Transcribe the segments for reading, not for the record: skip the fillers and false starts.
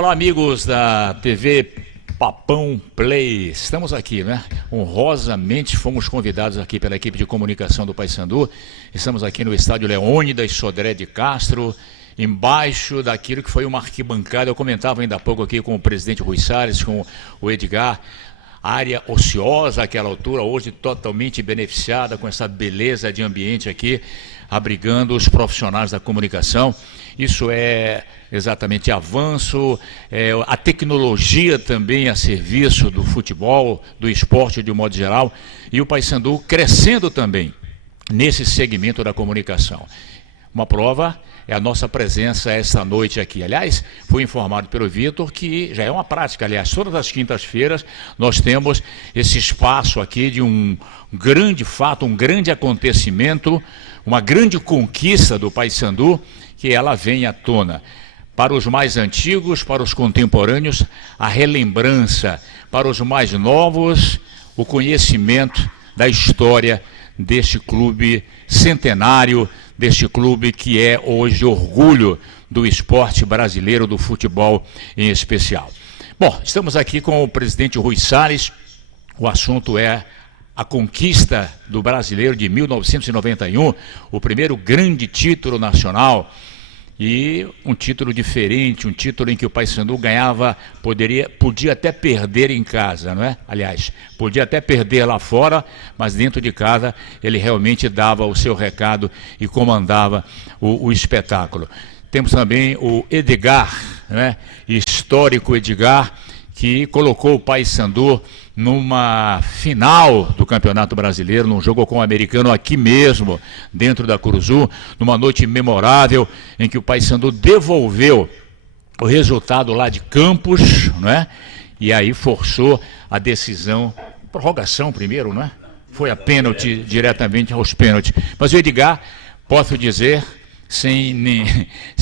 Olá, amigos da TV Papão Play. Estamos aqui, né? Honrosamente fomos convidados aqui pela equipe de comunicação do Paysandu. Estamos aqui no estádio Leônidas Sodré de Castro, embaixo daquilo que foi uma arquibancada. Eu comentava ainda há pouco aqui com o presidente Rui Salles, com o Edgar. Área ociosa àquela altura, hoje totalmente beneficiada com essa beleza de ambiente aqui, abrigando os profissionais da comunicação. Isso é exatamente avanço, a tecnologia também a serviço do futebol, do esporte de um modo geral, e o Paysandu crescendo também nesse segmento da comunicação. Uma prova é a nossa presença esta noite aqui. Aliás, fui informado pelo Vitor que já é uma prática. Aliás, todas as quintas-feiras nós temos esse espaço aqui de um grande fato, um grande acontecimento, uma grande conquista do Paysandu, que ela vem à tona. Para os mais antigos, para os contemporâneos, a relembrança. Para os mais novos, o conhecimento da história deste clube centenário, deste clube que é hoje orgulho do esporte brasileiro, do futebol em especial. Bom, estamos aqui com o presidente Rui Salles. O assunto é a conquista do brasileiro de 1991, o primeiro grande título nacional. E um título diferente, um título em que o Paysandu ganhava, podia até perder em casa, não é? Aliás, podia até perder lá fora, mas dentro de casa ele realmente dava o seu recado e comandava o espetáculo. Temos também o Edgar, né? Histórico Edgar, que colocou o Paysandu numa final do Campeonato Brasileiro, num jogo com o americano aqui mesmo, dentro da Curuzu, numa noite memorável, em que o Paysandu devolveu o resultado lá de Campos, né? E aí forçou a decisão, prorrogação primeiro, né? Foi a pênalti, diretamente aos pênaltis. Mas o Edgar, posso dizer, sem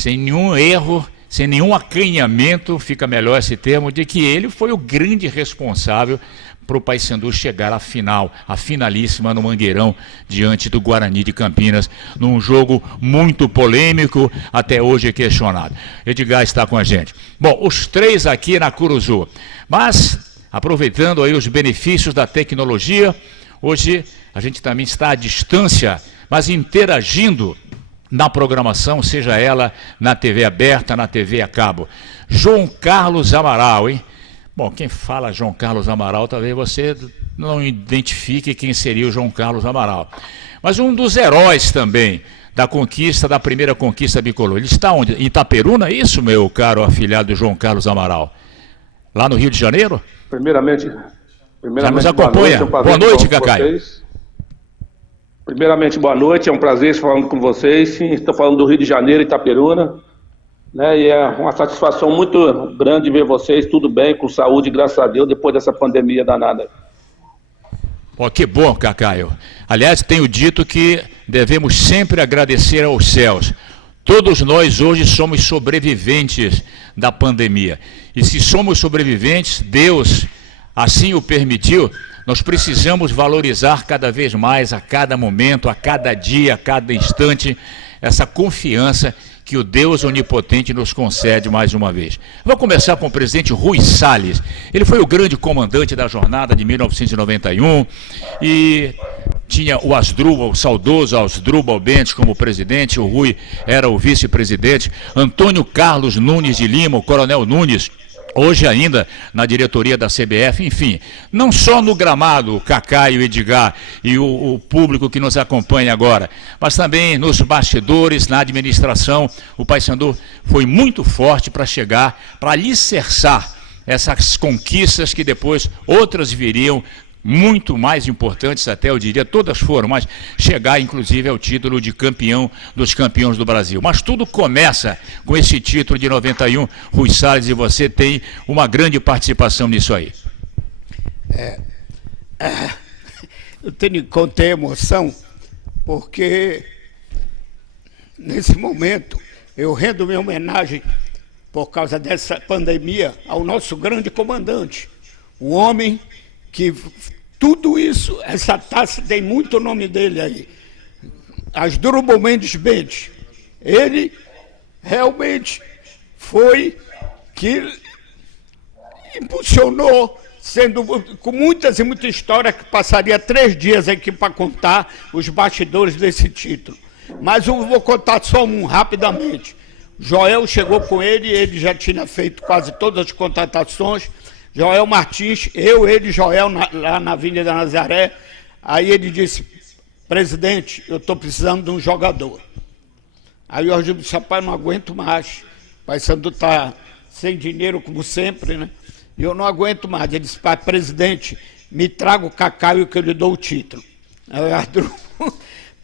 nenhum erro, sem nenhum acanhamento, fica melhor esse termo, de que ele foi o grande responsável para o Paysandu chegar à final, a finalíssima no Mangueirão, diante do Guarani de Campinas, num jogo muito polêmico, até hoje questionado. Edgar está com a gente. Bom, os três aqui na Curuzu, mas aproveitando aí os benefícios da tecnologia, hoje a gente também está à distância, mas interagindo na programação, seja ela na TV aberta, na TV a cabo. João Carlos Amaral, hein? Bom, quem fala João Carlos Amaral, talvez você não identifique quem seria o João Carlos Amaral. Mas um dos heróis também da conquista, da primeira conquista bicolor. Ele está onde? Em Itaperuna, é isso, meu caro afilhado João Carlos Amaral? Lá no Rio de Janeiro? Primeiramente já nos acompanha. Boa noite, Cacaio. Primeiramente, boa noite, é um prazer estar falando com vocês. Sim, estou falando do Rio de Janeiro, Itaperuna, né? E é uma satisfação muito grande ver vocês, tudo bem, com saúde, graças a Deus, depois dessa pandemia danada. Pô, que bom, Cacaio. Aliás, tenho dito que devemos sempre agradecer aos céus. Todos nós hoje somos sobreviventes da pandemia. E se somos sobreviventes, Deus assim o permitiu. Nós precisamos valorizar cada vez mais, a cada momento, a cada dia, a cada instante, essa confiança que o Deus Onipotente nos concede mais uma vez. Vou começar com o presidente Rui Salles. Ele foi o grande comandante da jornada de 1991 e tinha o Asdrubal, o saudoso Asdrubal Bentes como presidente, o Rui era o vice-presidente, Antônio Carlos Nunes de Lima, o coronel Nunes, hoje ainda na diretoria da CBF, enfim, não só no gramado, o Cacá e o Edgar e o público que nos acompanha agora, mas também nos bastidores, na administração, o Paysandu foi muito forte para chegar, para alicerçar essas conquistas que depois outras viriam, muito mais importantes até, eu diria, todas foram, mas chegar inclusive ao título de campeão dos campeões do Brasil. Mas tudo começa com esse título de 91, Rui Salles, e você tem uma grande participação nisso aí. Eu tenho que conter a emoção, porque nesse momento eu rendo minha homenagem, por causa dessa pandemia, ao nosso grande comandante, o homem que tudo isso, essa taça tem muito nome dele aí, Asdrubal Mendes Bentes. Ele realmente foi que impulsionou, sendo com muitas e muitas histórias, que passaria 3 dias aqui para contar os bastidores desse título. Mas eu vou contar só um rapidamente. Joel chegou com ele já tinha feito quase todas as contratações. Joel Martins, ele e Joel lá na Avenida Nazaré. Aí ele disse: presidente, eu estou precisando de um jogador. Aí eu disse: rapaz, não aguento mais. O Paysandu está sem dinheiro, como sempre, né? E eu não aguento mais. Ele disse: pai, presidente, me traga o Cacaio que eu lhe dou o título. Aí o Arthur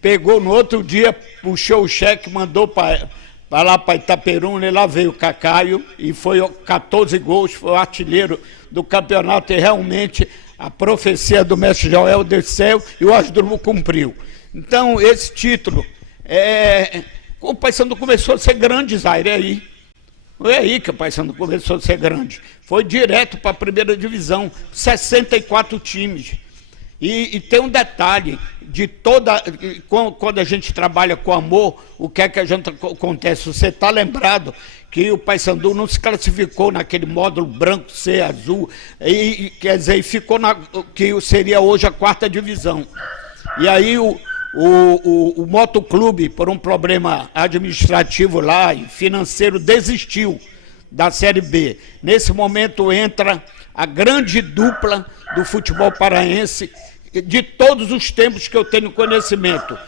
pegou no outro dia, puxou o cheque, mandou para lá para Itaperuna, e lá veio o Cacaio, e foi 14 gols, foi o artilheiro do campeonato, e realmente a profecia do mestre Joel desceu e o Asdrubal cumpriu. Então, esse título, o Paysandu começou a ser grande, Zaire, aí. Foi aí que o Paysandu começou a ser grande. Foi direto para a primeira divisão, 64 times. E tem um detalhe, quando a gente trabalha com amor, o que é que a gente acontece? Você está lembrado que o Paysandu não se classificou naquele módulo branco, C, azul, quer dizer, ficou que seria hoje a 4ª divisão. E aí o motoclube, por um problema administrativo lá e financeiro, desistiu da Série B. Nesse momento entra a grande dupla do futebol paraense de todos os tempos que eu tenho conhecimento.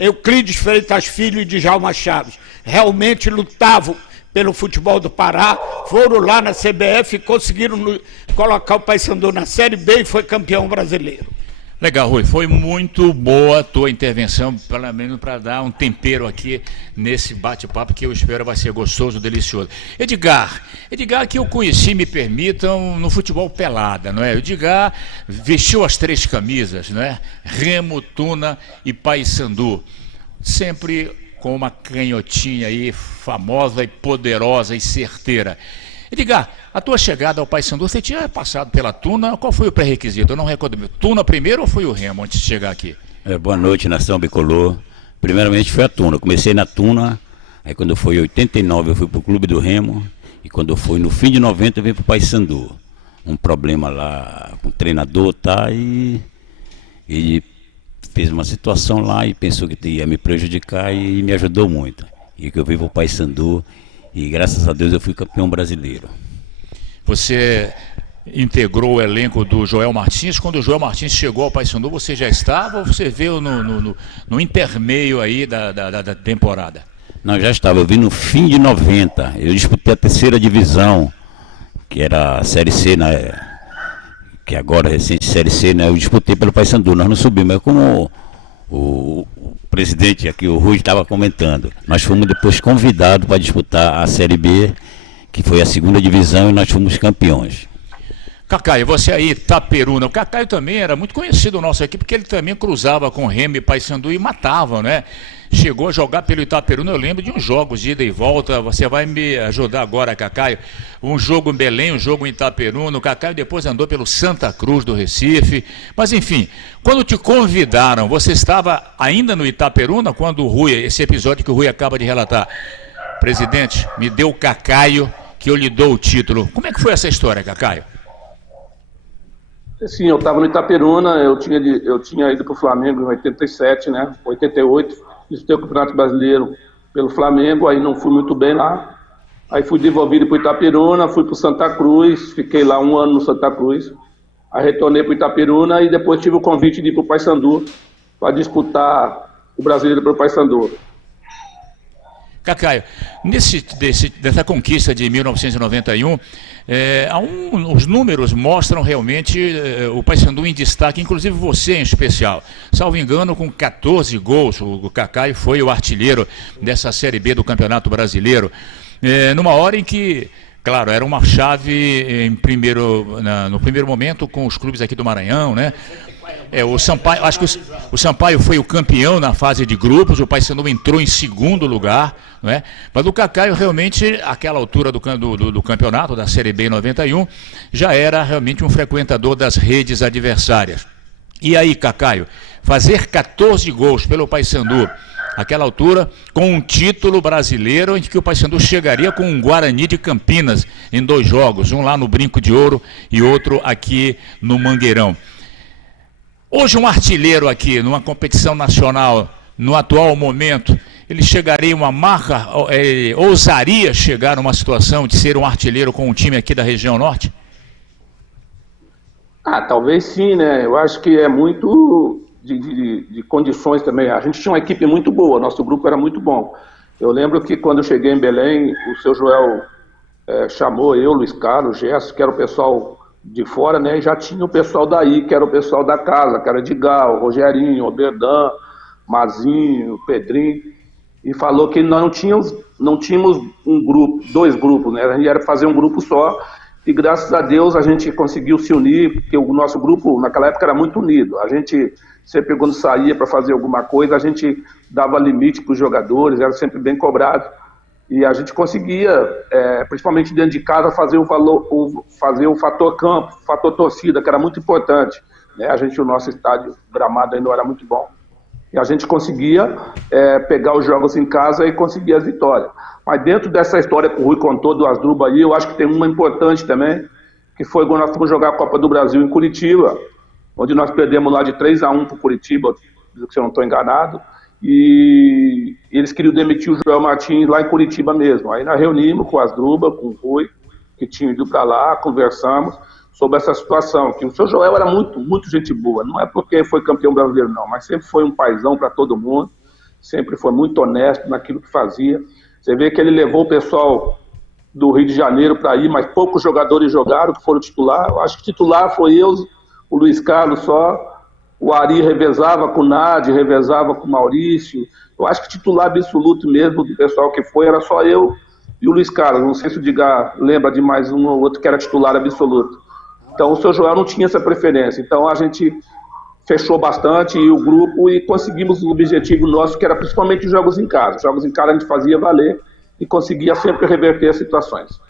Euclides Freitas Filho e Djalma Chaves realmente lutavam pelo futebol do Pará, foram lá na CBF e conseguiram colocar o Paysandu na Série B e foi campeão brasileiro. Legal, Rui, foi muito boa a tua intervenção, pelo menos para dar um tempero aqui nesse bate-papo que eu espero vai ser gostoso, delicioso. Edgar que eu conheci, me permitam, no futebol pelada, não é? Edgar vestiu as 3 camisas, não é? Remo, Tuna e Paysandu, sempre com uma canhotinha aí famosa e poderosa e certeira. Edgar, a tua chegada ao Paysandu, você tinha passado pela Tuna, qual foi o pré-requisito? Eu não recordo. Tuna primeiro ou foi o Remo antes de chegar aqui? Boa noite, nação bicolor. Primeiramente foi a Tuna. Comecei na Tuna, aí quando foi em 89 eu fui pro Clube do Remo, e quando foi no fim de 90 eu vim pro Paysandu. Um problema lá com o treinador, tá? E ele fez uma situação lá e pensou que ia me prejudicar e me ajudou muito. E que eu vim pro Paysandu. E graças a Deus eu fui campeão brasileiro. Você integrou o elenco do Joel Martins. Quando o Joel Martins chegou ao Paysandu, você já estava ou você veio no intermeio aí da temporada? Não, já estava. Eu vim no fim de 90. Eu disputei a 3ª divisão, que era a Série C, né? Que agora é recente Série C, né? Eu disputei pelo Paysandu. Nós não subimos, mas como o presidente aqui, o Rui, estava comentando, nós fomos depois convidados para disputar a Série B, que foi a 2ª divisão, e nós fomos campeões. Cacaio, você aí, Itaperuna. O Cacaio também era muito conhecido nosso aqui, porque ele também cruzava com Remo e Paysandu e matava, né? Chegou a jogar pelo Itaperuna, eu lembro de uns jogos de ida e volta. Você vai me ajudar agora, Cacaio. Um jogo em Belém, um jogo em Itaperuna. O Cacaio depois andou pelo Santa Cruz do Recife. Mas enfim, quando te convidaram, você estava ainda no Itaperuna, quando o Rui, esse episódio que o Rui acaba de relatar, presidente, me deu o Cacaio, que eu lhe dou o título. Como é que foi essa história, Cacaio? Sim, eu estava no Itaperuna, eu tinha ido para o Flamengo em 87, né? 88, disputei o Campeonato Brasileiro pelo Flamengo, aí não fui muito bem lá. Aí fui devolvido para o Itaperuna, fui para o Santa Cruz, fiquei lá 1 ano no Santa Cruz. Aí retornei para o Itaperuna e depois tive o convite de ir para o Paysandu para disputar o Brasileiro pelo Paysandu. Cacaio, dessa conquista de 1991, os números mostram realmente o Paysandu em destaque, inclusive você em especial. Salvo engano, com 14 gols, o Cacaio foi o artilheiro dessa Série B do Campeonato Brasileiro, numa hora em que, claro, era uma chave no primeiro momento com os clubes aqui do Maranhão, né? O Sampaio, acho que o Sampaio foi o campeão na fase de grupos, o Paysandu entrou em 2º lugar, não é? Mas o Cacaio realmente, àquela altura do campeonato, da Série B em 91, já era realmente um frequentador das redes adversárias. E aí, Cacaio, fazer 14 gols pelo Paysandu àquela altura, com um título brasileiro, em que o Paysandu chegaria com um Guarani de Campinas em 2 jogos, um lá no Brinco de Ouro e outro aqui no Mangueirão. Hoje um artilheiro aqui, numa competição nacional, no atual momento, ele chegaria uma marca, ousaria chegar numa situação de ser um artilheiro com um time aqui da região norte? Talvez sim, né? Eu acho que é muito de condições também. A gente tinha uma equipe muito boa, nosso grupo era muito bom. Eu lembro que quando eu cheguei em Belém, o seu Joel chamou eu, Luiz Carlos, Gerson, que era o pessoal de fora, né? E já tinha o pessoal daí, que era o pessoal da casa, que era Edgar, o Rogerinho, o Berdan, Mazinho, o Pedrinho, e falou que nós não tínhamos um grupo, 2 grupos, né? A gente era fazer um grupo só, e graças a Deus a gente conseguiu se unir, porque o nosso grupo naquela época era muito unido. A gente sempre, quando saía para fazer alguma coisa, a gente dava limite para os jogadores, era sempre bem cobrado, e a gente conseguia, principalmente dentro de casa, fazer o fator campo, o fator torcida, que era muito importante, né? O nosso estádio gramado ainda era muito bom, e a gente conseguia pegar os jogos em casa e conseguir as vitórias. Mas dentro dessa história que o Rui contou do Asdrubal aí, eu acho que tem uma importante também, que foi quando nós fomos jogar a Copa do Brasil em Curitiba, onde nós perdemos lá de 3-1 para o Curitiba, se eu não estou enganado, e eles queriam demitir o Joel Martins lá em Curitiba mesmo. Aí nós reunimos com o Asdrubal, com o Rui, que tinha ido para lá, conversamos sobre essa situação, que o seu Joel era muito, muito gente boa, não é porque foi campeão brasileiro não, mas sempre foi um paizão para todo mundo, sempre foi muito honesto naquilo que fazia. Você vê que ele levou o pessoal do Rio de Janeiro para ir, mas poucos jogadores jogaram, que foram titular. Eu acho que titular foi eu, o Luiz Carlos só, o Ari revezava com o Nadi, revezava com o Maurício. Eu acho que titular absoluto mesmo do pessoal que foi era só eu e o Luiz Carlos. Não sei se o Digar lembra de mais um ou outro que era titular absoluto. Então o seu Joel não tinha essa preferência. Então a gente fechou bastante e o grupo e conseguimos o objetivo nosso, que era principalmente os jogos em casa. Os jogos em casa a gente fazia valer e conseguia sempre reverter as situações.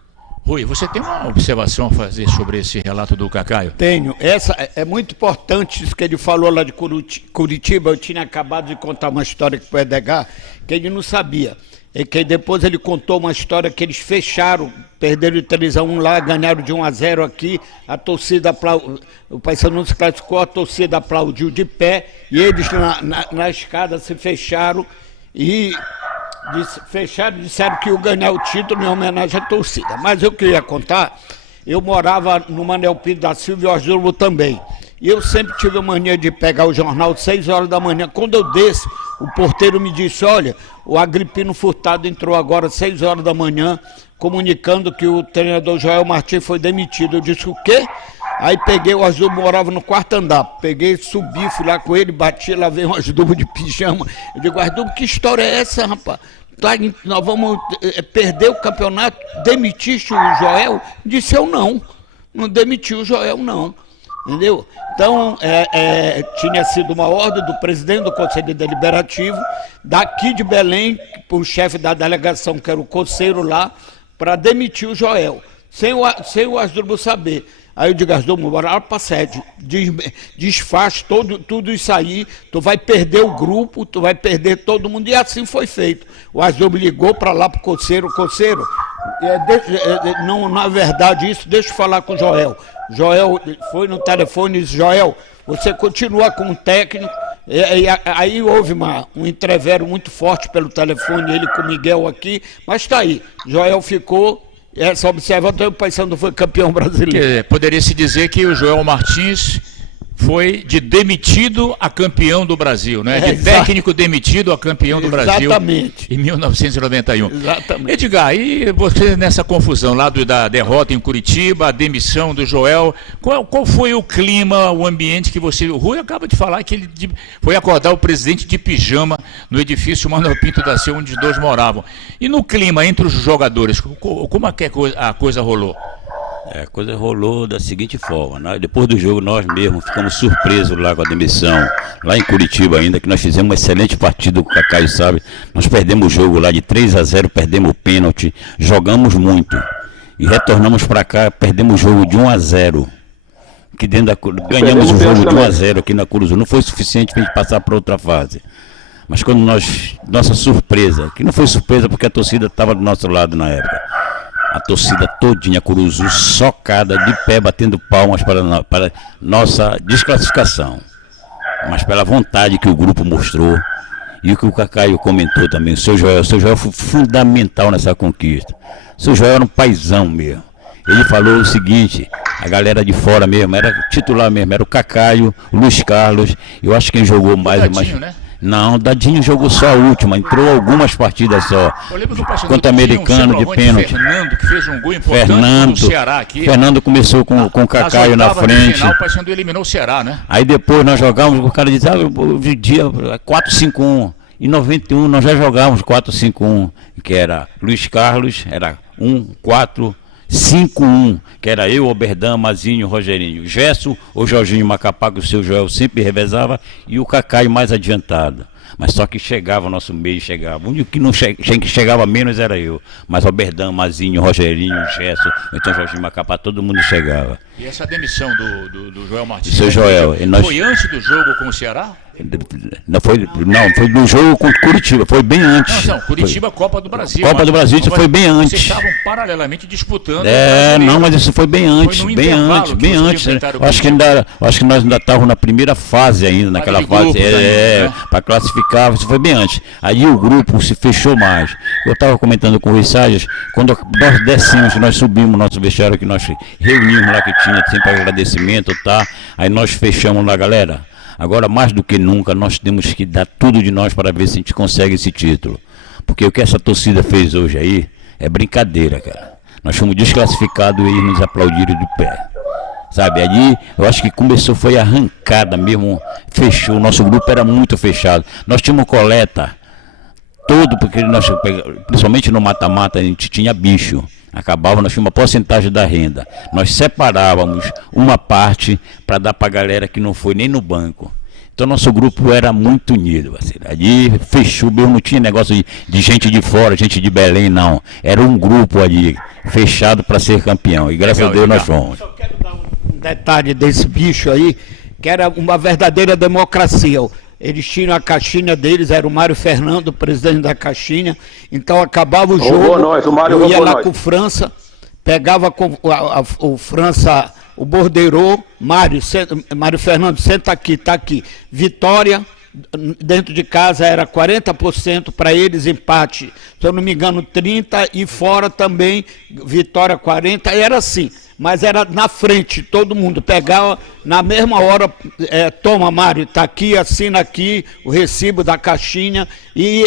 Rui, você tem uma observação a fazer sobre esse relato do Cacaio? Tenho. Essa é muito importante, isso que ele falou lá de Curitiba. Eu tinha acabado de contar uma história que foi o Edgar, que ele não sabia. E que depois ele contou uma história que eles fecharam, perderam de 3-1 lá, ganharam de 1-0 aqui, a torcida aplaudiu, o Paysandu se classificou, a torcida aplaudiu de pé, e eles na escada se fecharam e disseram que iam ganhar o título em homenagem à torcida. Mas eu queria contar, eu morava no Manuel Pinto da Silva e o Asdrubal também. E eu sempre tive a mania de pegar o jornal 6 horas da manhã. Quando eu desço, o porteiro me disse, olha, o Agripino Furtado entrou agora 6 horas da manhã, comunicando que o treinador Joel Martins foi demitido. Eu disse, o quê? Aí peguei, o Asdrubal morava no 4º andar, peguei, subi, fui lá com ele, bati, lá veio um Asdrubal de pijama. Eu digo, Asdrubal, que história é essa, rapaz? Nós vamos perder o campeonato, demitiste o Joel? Disse, eu não demiti o Joel não. Entendeu? Então, tinha sido uma ordem do presidente do Conselho Deliberativo, daqui de Belém, o chefe da delegação, que era o Coceiro lá, para demitir o Joel, sem o Asdrubal saber. Aí eu digo, Asdrubal, bora lá para a sede, desfaz tudo isso aí, tu vai perder o grupo, tu vai perder todo mundo, e assim foi feito. O Asdrubal ligou para lá para o Coceiro, não, na verdade isso, deixa eu falar com o Joel. Joel foi no telefone e disse, Joel, você continua com o técnico. Aí houve um entrevero muito forte pelo telefone, ele com o Miguel aqui, mas está aí, Joel ficou. Essa observação, o Paysandu foi campeão brasileiro. Poderia se dizer que o Joel Martins foi de demitido a campeão do Brasil, né? De técnico demitido a campeão do Brasil. Exatamente. Em 1991. Exatamente. Edgar, e você nessa confusão lá da derrota em Curitiba, a demissão do Joel, qual foi o clima, o ambiente que você... O Rui acaba de falar que ele foi acordar o presidente de pijama no edifício Manuel Pinto da Silva, onde os dois moravam. E no clima entre os jogadores, como a coisa rolou? A coisa rolou da seguinte forma, depois do jogo nós mesmos ficamos surpresos lá com a demissão, lá em Curitiba ainda, que nós fizemos uma excelente partida, o Cacaio sabe, nós perdemos o jogo lá de 3-0, perdemos o pênalti, jogamos muito, e retornamos para cá, perdemos o jogo de 1-0, ganhamos o jogo de 1-0 aqui na Cruz, não foi suficiente para a gente passar para outra fase. Mas quando nossa surpresa, que não foi surpresa porque a torcida estava do nosso lado na época, a torcida todinha, Curuzu, socada, de pé, batendo palmas para nossa desclassificação. Mas pela vontade que o grupo mostrou, e o que o Cacaio comentou também, o seu Joel foi fundamental nessa conquista. O seu Joel era um paizão mesmo. Ele falou o seguinte, a galera de fora mesmo, era titular mesmo, era o Cacaio, o Luiz Carlos, eu acho que quem jogou mais... Dadinho, né? Não, o Dadinho jogou só a última, entrou algumas partidas só. Contra o Americano de pênalti. Fernando, que fez um gol importante no Ceará aqui. Fernando começou com o Cacaio na frente. Final, o Paysandu eliminou o Ceará, né? Aí depois nós jogamos, o cara dizia, hoje dia 4-5-1. Em 91 nós já jogávamos 4-5-1, que era Luiz Carlos, era 1-4-5-1, que era eu, Oberdan, Mazinho, Rogerinho, Gesso, o Jorginho Macapá, que o seu Joel sempre revezava, e o Cacaio mais adiantado. Mas só que chegava, nosso meio chegava. O único que não chegava menos era eu. Mas Oberdan, Mazinho, Rogerinho, Gesso, então Jorginho Macapá, todo mundo chegava. E essa demissão do Joel Martins? Seu Joel, foi antes do jogo com o Ceará? Não, foi no jogo contra o Curitiba, foi bem antes. Não, Curitiba, Copa do Brasil. Copa do Brasil, isso foi bem antes. Vocês estavam paralelamente disputando. Não, mas isso foi bem antes, bem antes. Acho que nós ainda estávamos na primeira fase ainda, naquela fase, para classificar, isso foi bem antes. Aí o grupo se fechou mais. Eu estava comentando com o Rui Salles, quando nós descemos, nós subimos nosso vestiário, que nós reunimos lá, que tinha sempre agradecimento, tá? Aí nós fechamos lá, galera. Agora, mais do que nunca, nós temos que dar tudo de nós para ver se a gente consegue esse título. Porque o que essa torcida fez hoje aí é brincadeira, cara. Nós fomos desclassificados e eles nos aplaudiram de pé. Sabe, ali eu acho que começou, foi arrancada mesmo, fechou. O nosso grupo era muito fechado. Nós tínhamos coleta todo, porque nós, principalmente no mata-mata, a gente tinha bicho. Acabava, nós tínhamos uma porcentagem da renda. Nós separávamos uma parte para dar para a galera que não foi nem no banco. Então nosso grupo era muito unido, parceiro. Ali fechou, mesmo não tinha negócio de gente de fora, gente de Belém, não. Era um grupo ali, fechado para ser campeão. E graças a Deus nós fomos. Só quero dar um detalhe desse bicho aí, que era uma verdadeira democracia. Eles tinham a caixinha deles, era o Mário Fernando, o presidente da caixinha. Então acabava o jogo, eu ia lá com o França, pegava com o França, o bordeiro, Mário Fernando, senta aqui, tá aqui. Vitória, dentro de casa era 40% para eles, empate, se eu não me engano 30%, e fora também, vitória 40%, era assim. Mas era na frente, todo mundo pegava, na mesma hora, toma Mário, está aqui, assina aqui o recibo da caixinha, e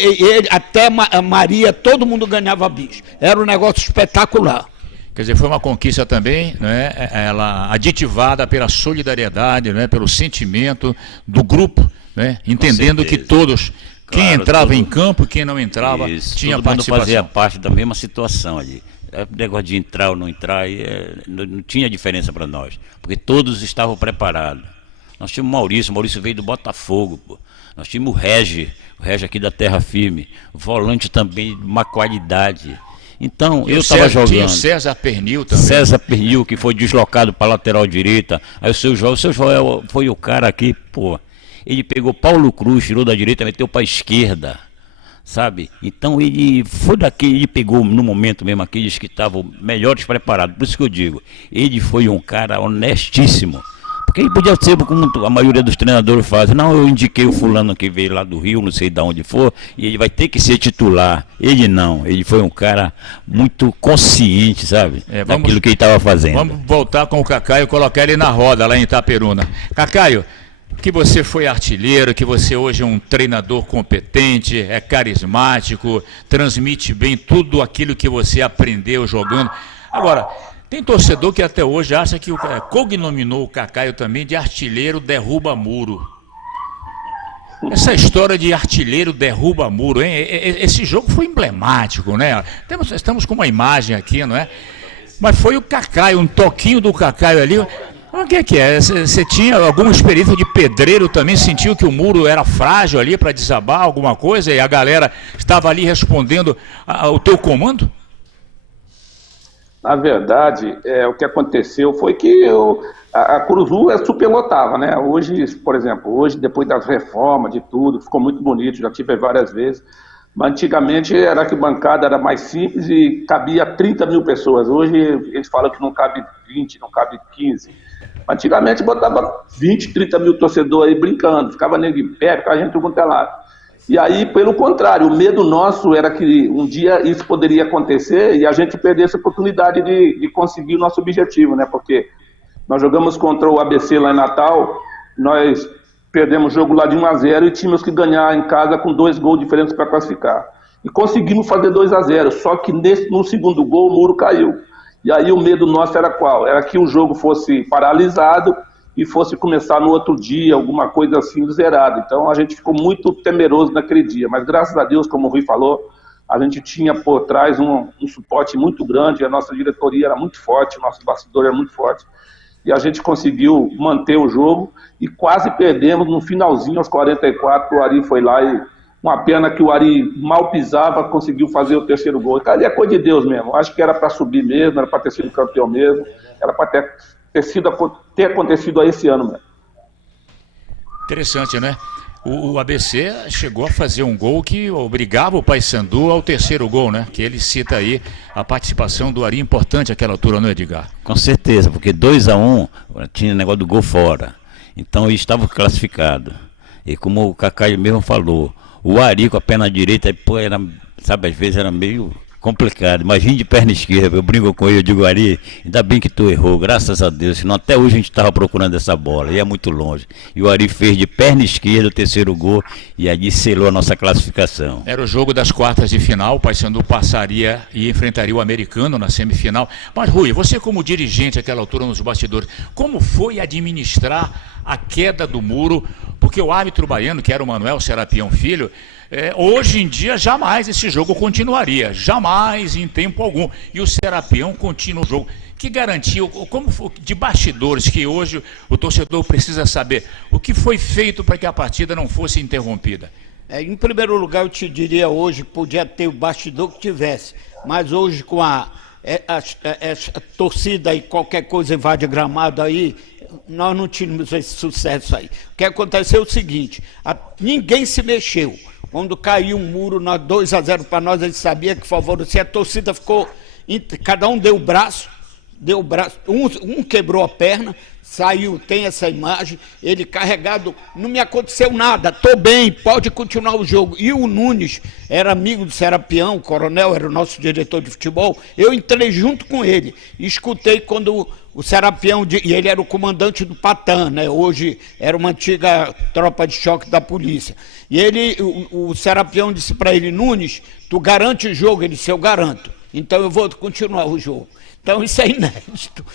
até a Maria, todo mundo ganhava bicho. Era um negócio espetacular. Quer dizer, foi uma conquista também, né, ela aditivada pela solidariedade, né, pelo sentimento do grupo, né, entendendo que todos, quem entrava em campo, quem não entrava, tinha todo participação. Mundo fazia parte da mesma situação ali. O negócio de entrar ou não entrar não tinha diferença para nós, porque todos estavam preparados. Nós tínhamos o Maurício veio do Botafogo, pô. Nós tínhamos o Regi aqui da Terra Firme, volante também de uma qualidade. Então, eu estava jogando. Tinha o César Pernil também. César Pernil, que foi deslocado para a lateral direita. Aí o seu Joel foi o cara aqui, pô. Ele pegou Paulo Cruz, tirou da direita, meteu para a esquerda. Sabe? Então ele foi daquele, ele pegou no momento mesmo aqueles que estavam melhores preparados. Por isso que eu digo, ele foi um cara honestíssimo. Porque ele podia ser como a maioria dos treinadores fazem. Não, eu indiquei o fulano que veio lá do Rio, não sei de onde for, e ele vai ter que ser titular. Ele não, ele foi um cara muito consciente, sabe? Daquilo que ele estava fazendo. Vamos voltar com o Cacaio e colocar ele na roda lá em Itaperuna. Cacaio, que você foi artilheiro, que você hoje é um treinador competente, é carismático, transmite bem tudo aquilo que você aprendeu jogando. Agora, tem torcedor que até hoje acha que cognominou o Cacaio também de artilheiro derruba-muro. Essa história de artilheiro derruba-muro, hein? Esse jogo foi emblemático, né? Estamos com uma imagem aqui, não é? Mas foi o Cacaio, um toquinho do Cacaio ali. O que é? Você tinha alguma experiência de pedreiro também? Sentiu que o muro era frágil ali para desabar alguma coisa e a galera estava ali respondendo ao teu comando? Na verdade, o que aconteceu foi que a Curuzu superlotava, né? Hoje, por exemplo, depois das reformas, de tudo, ficou muito bonito, já tive várias vezes. Mas antigamente a arquibancada era mais simples e cabia 30 mil pessoas. Hoje eles falam que não cabe 20, não cabe 15. Antigamente botava 20, 30 mil torcedores aí brincando, ficava nego em pé, ficava gente tudo quanto é lado. E aí, pelo contrário, o medo nosso era que um dia isso poderia acontecer e a gente perdesse a oportunidade de conseguir o nosso objetivo, né? Porque nós jogamos contra o ABC lá em Natal, nós perdemos o jogo lá de 1-0 e tínhamos que ganhar em casa com 2 gols diferentes para classificar. E conseguimos fazer 2-0, só que no segundo gol o muro caiu. E aí o medo nosso era qual? Era que o jogo fosse paralisado e fosse começar no outro dia, alguma coisa assim, zerado. Então a gente ficou muito temeroso naquele dia, mas graças a Deus, como o Rui falou, a gente tinha por trás um suporte muito grande, a nossa diretoria era muito forte, o nosso bastidor era muito forte, e a gente conseguiu manter o jogo e quase perdemos no finalzinho, aos 44, o Ari foi lá e uma pena que o Ari mal pisava, conseguiu fazer o terceiro gol. Ali é coisa de Deus mesmo, acho que era para subir mesmo, era para ter sido campeão mesmo, era para ter acontecido esse ano mesmo. Interessante, né? O ABC chegou a fazer um gol que obrigava o Paysandu ao terceiro gol, né? Que ele cita aí a participação do Ari, importante àquela altura, não é, Edgar? Com certeza, porque 2-1 tinha negócio do gol fora. Então eles estavam classificados. E como o Cacai mesmo falou, o Ari com a perna direita, pô, era, sabe, às vezes era meio complicado. Imagina de perna esquerda, eu brinco com ele, eu digo, Ari, ainda bem que tu errou, graças a Deus, senão até hoje a gente estava procurando essa bola, e é muito longe. E o Ari fez de perna esquerda o terceiro gol, e ali selou a nossa classificação. Era o jogo das quartas de final, o Paysandu passaria e enfrentaria o Americano na semifinal. Mas, Rui, você como dirigente àquela altura nos bastidores, como foi administrar a queda do muro? Porque o árbitro baiano, que era o Manuel Serapião Filho, hoje em dia jamais esse jogo continuaria, jamais em tempo algum, e o Serapião continua o jogo. Que garantia, como foi, de bastidores, que hoje o torcedor precisa saber, o que foi feito para que a partida não fosse interrompida? Em primeiro lugar, eu te diria hoje, podia ter o bastidor que tivesse, mas hoje com a torcida e qualquer coisa invade gramado aí, nós não tínhamos esse sucesso aí. O que aconteceu é o seguinte, ninguém se mexeu. Quando caiu um muro, 2-0 para nós, a gente sabia que favorecia, a torcida ficou, cada um deu o braço, um quebrou a perna, saiu, tem essa imagem, ele carregado, não me aconteceu nada, estou bem, pode continuar o jogo. E o Nunes era amigo do Serapião, o coronel, era o nosso diretor de futebol, eu entrei junto com ele, escutei quando o Serapião, e ele era o comandante do Patã, né? Hoje era uma antiga tropa de choque da polícia. E o Serapião disse para ele, Nunes, tu garante o jogo? Ele disse, eu garanto, então eu vou continuar o jogo. Então isso é inédito.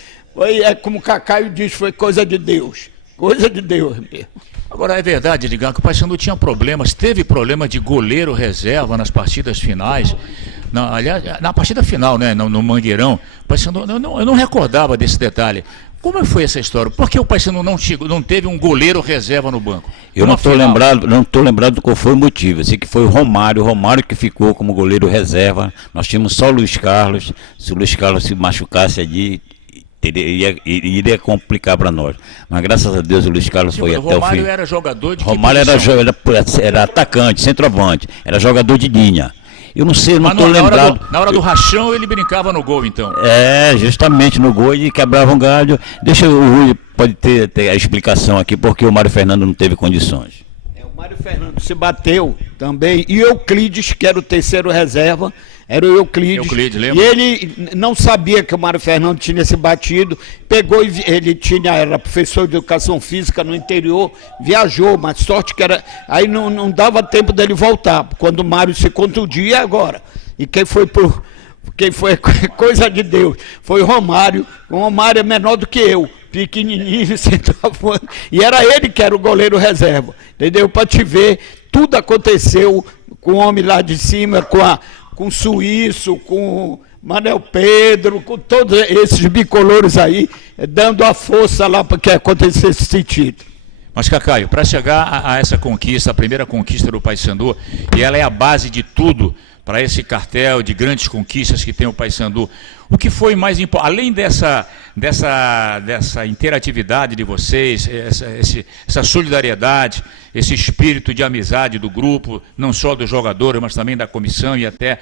Como o Cacaio diz, foi coisa de Deus mesmo. Agora, é verdade, Edgar, que o Paysandu tinha problemas, teve problema de goleiro reserva nas partidas finais, aliás, na partida final, né, no Mangueirão. O Paysandu, eu não recordava desse detalhe. Como foi essa história? Por que o Paysandu não teve um goleiro reserva no banco? Eu não estou lembrado do qual foi o motivo. Eu sei que foi o Romário que ficou como goleiro reserva. Nós tínhamos só o Luiz Carlos. Se o Luiz Carlos se machucasse ali, iria complicar para nós. Mas graças a Deus o Luiz Carlos foi até o fim. O Romário era jogador de Romário era atacante, centroavante, era jogador de linha. Eu não sei, não estou lembrado. Na hora do rachão ele brincava no gol, então. Justamente no gol ele quebrava um galho. Deixa o Rui, pode ter a explicação aqui, porque o Mário Fernando não teve condições. O Mário Fernando se bateu também, e o Euclides, que era o terceiro reserva, era o Euclides, lembra? E ele não sabia que o Mário Fernando tinha se batido, pegou e era professor de educação física no interior, viajou, mas sorte que era, aí não dava tempo dele voltar, quando o Mário se contundia agora, e quem foi coisa de Deus, foi o Romário é menor do que eu, pequenininho, centroavante, e era ele que era o goleiro reserva, entendeu? Para te ver, tudo aconteceu com o homem lá de cima, com o Suíço, com Manel Pedro, com todos esses bicolores aí, dando a força lá para que acontecesse esse título. Mas, Cacaio, para chegar a essa conquista, a primeira conquista do Paysandu, e ela é a base de tudo para esse cartel de grandes conquistas que tem o Paysandu. O que foi mais importante, além dessa interatividade de vocês, essa solidariedade, esse espírito de amizade do grupo, não só dos jogadores, mas também da comissão e até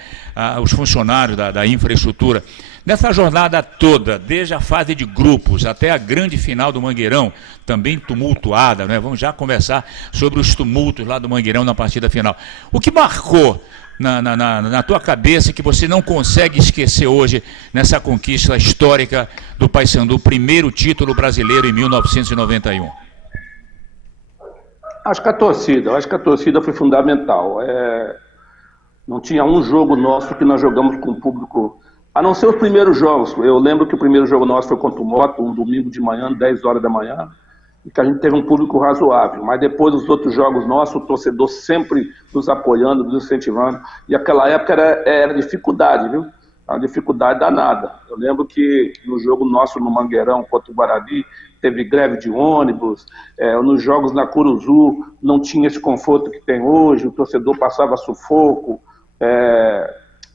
os funcionários da infraestrutura. Nessa jornada toda, desde a fase de grupos até a grande final do Mangueirão, também tumultuada, né? Vamos já conversar sobre os tumultos lá do Mangueirão na partida final. O que marcou na tua cabeça que você não consegue esquecer hoje nessa conquista histórica do Paysandu, o primeiro título brasileiro em 1991? Acho que a torcida foi fundamental. Não tinha um jogo nosso que nós jogamos com o público, a não ser os primeiros jogos. Eu lembro que o primeiro jogo nosso foi contra o Moto, um domingo de manhã, 10 horas da manhã, e que a gente teve um público razoável, mas depois dos outros jogos nossos, o torcedor sempre nos apoiando, nos incentivando, e aquela época era dificuldade, viu? Uma dificuldade danada. Eu lembro que no jogo nosso no Mangueirão contra o Guarani, teve greve de ônibus, nos jogos na Curuzu não tinha esse conforto que tem hoje, o torcedor passava sufoco,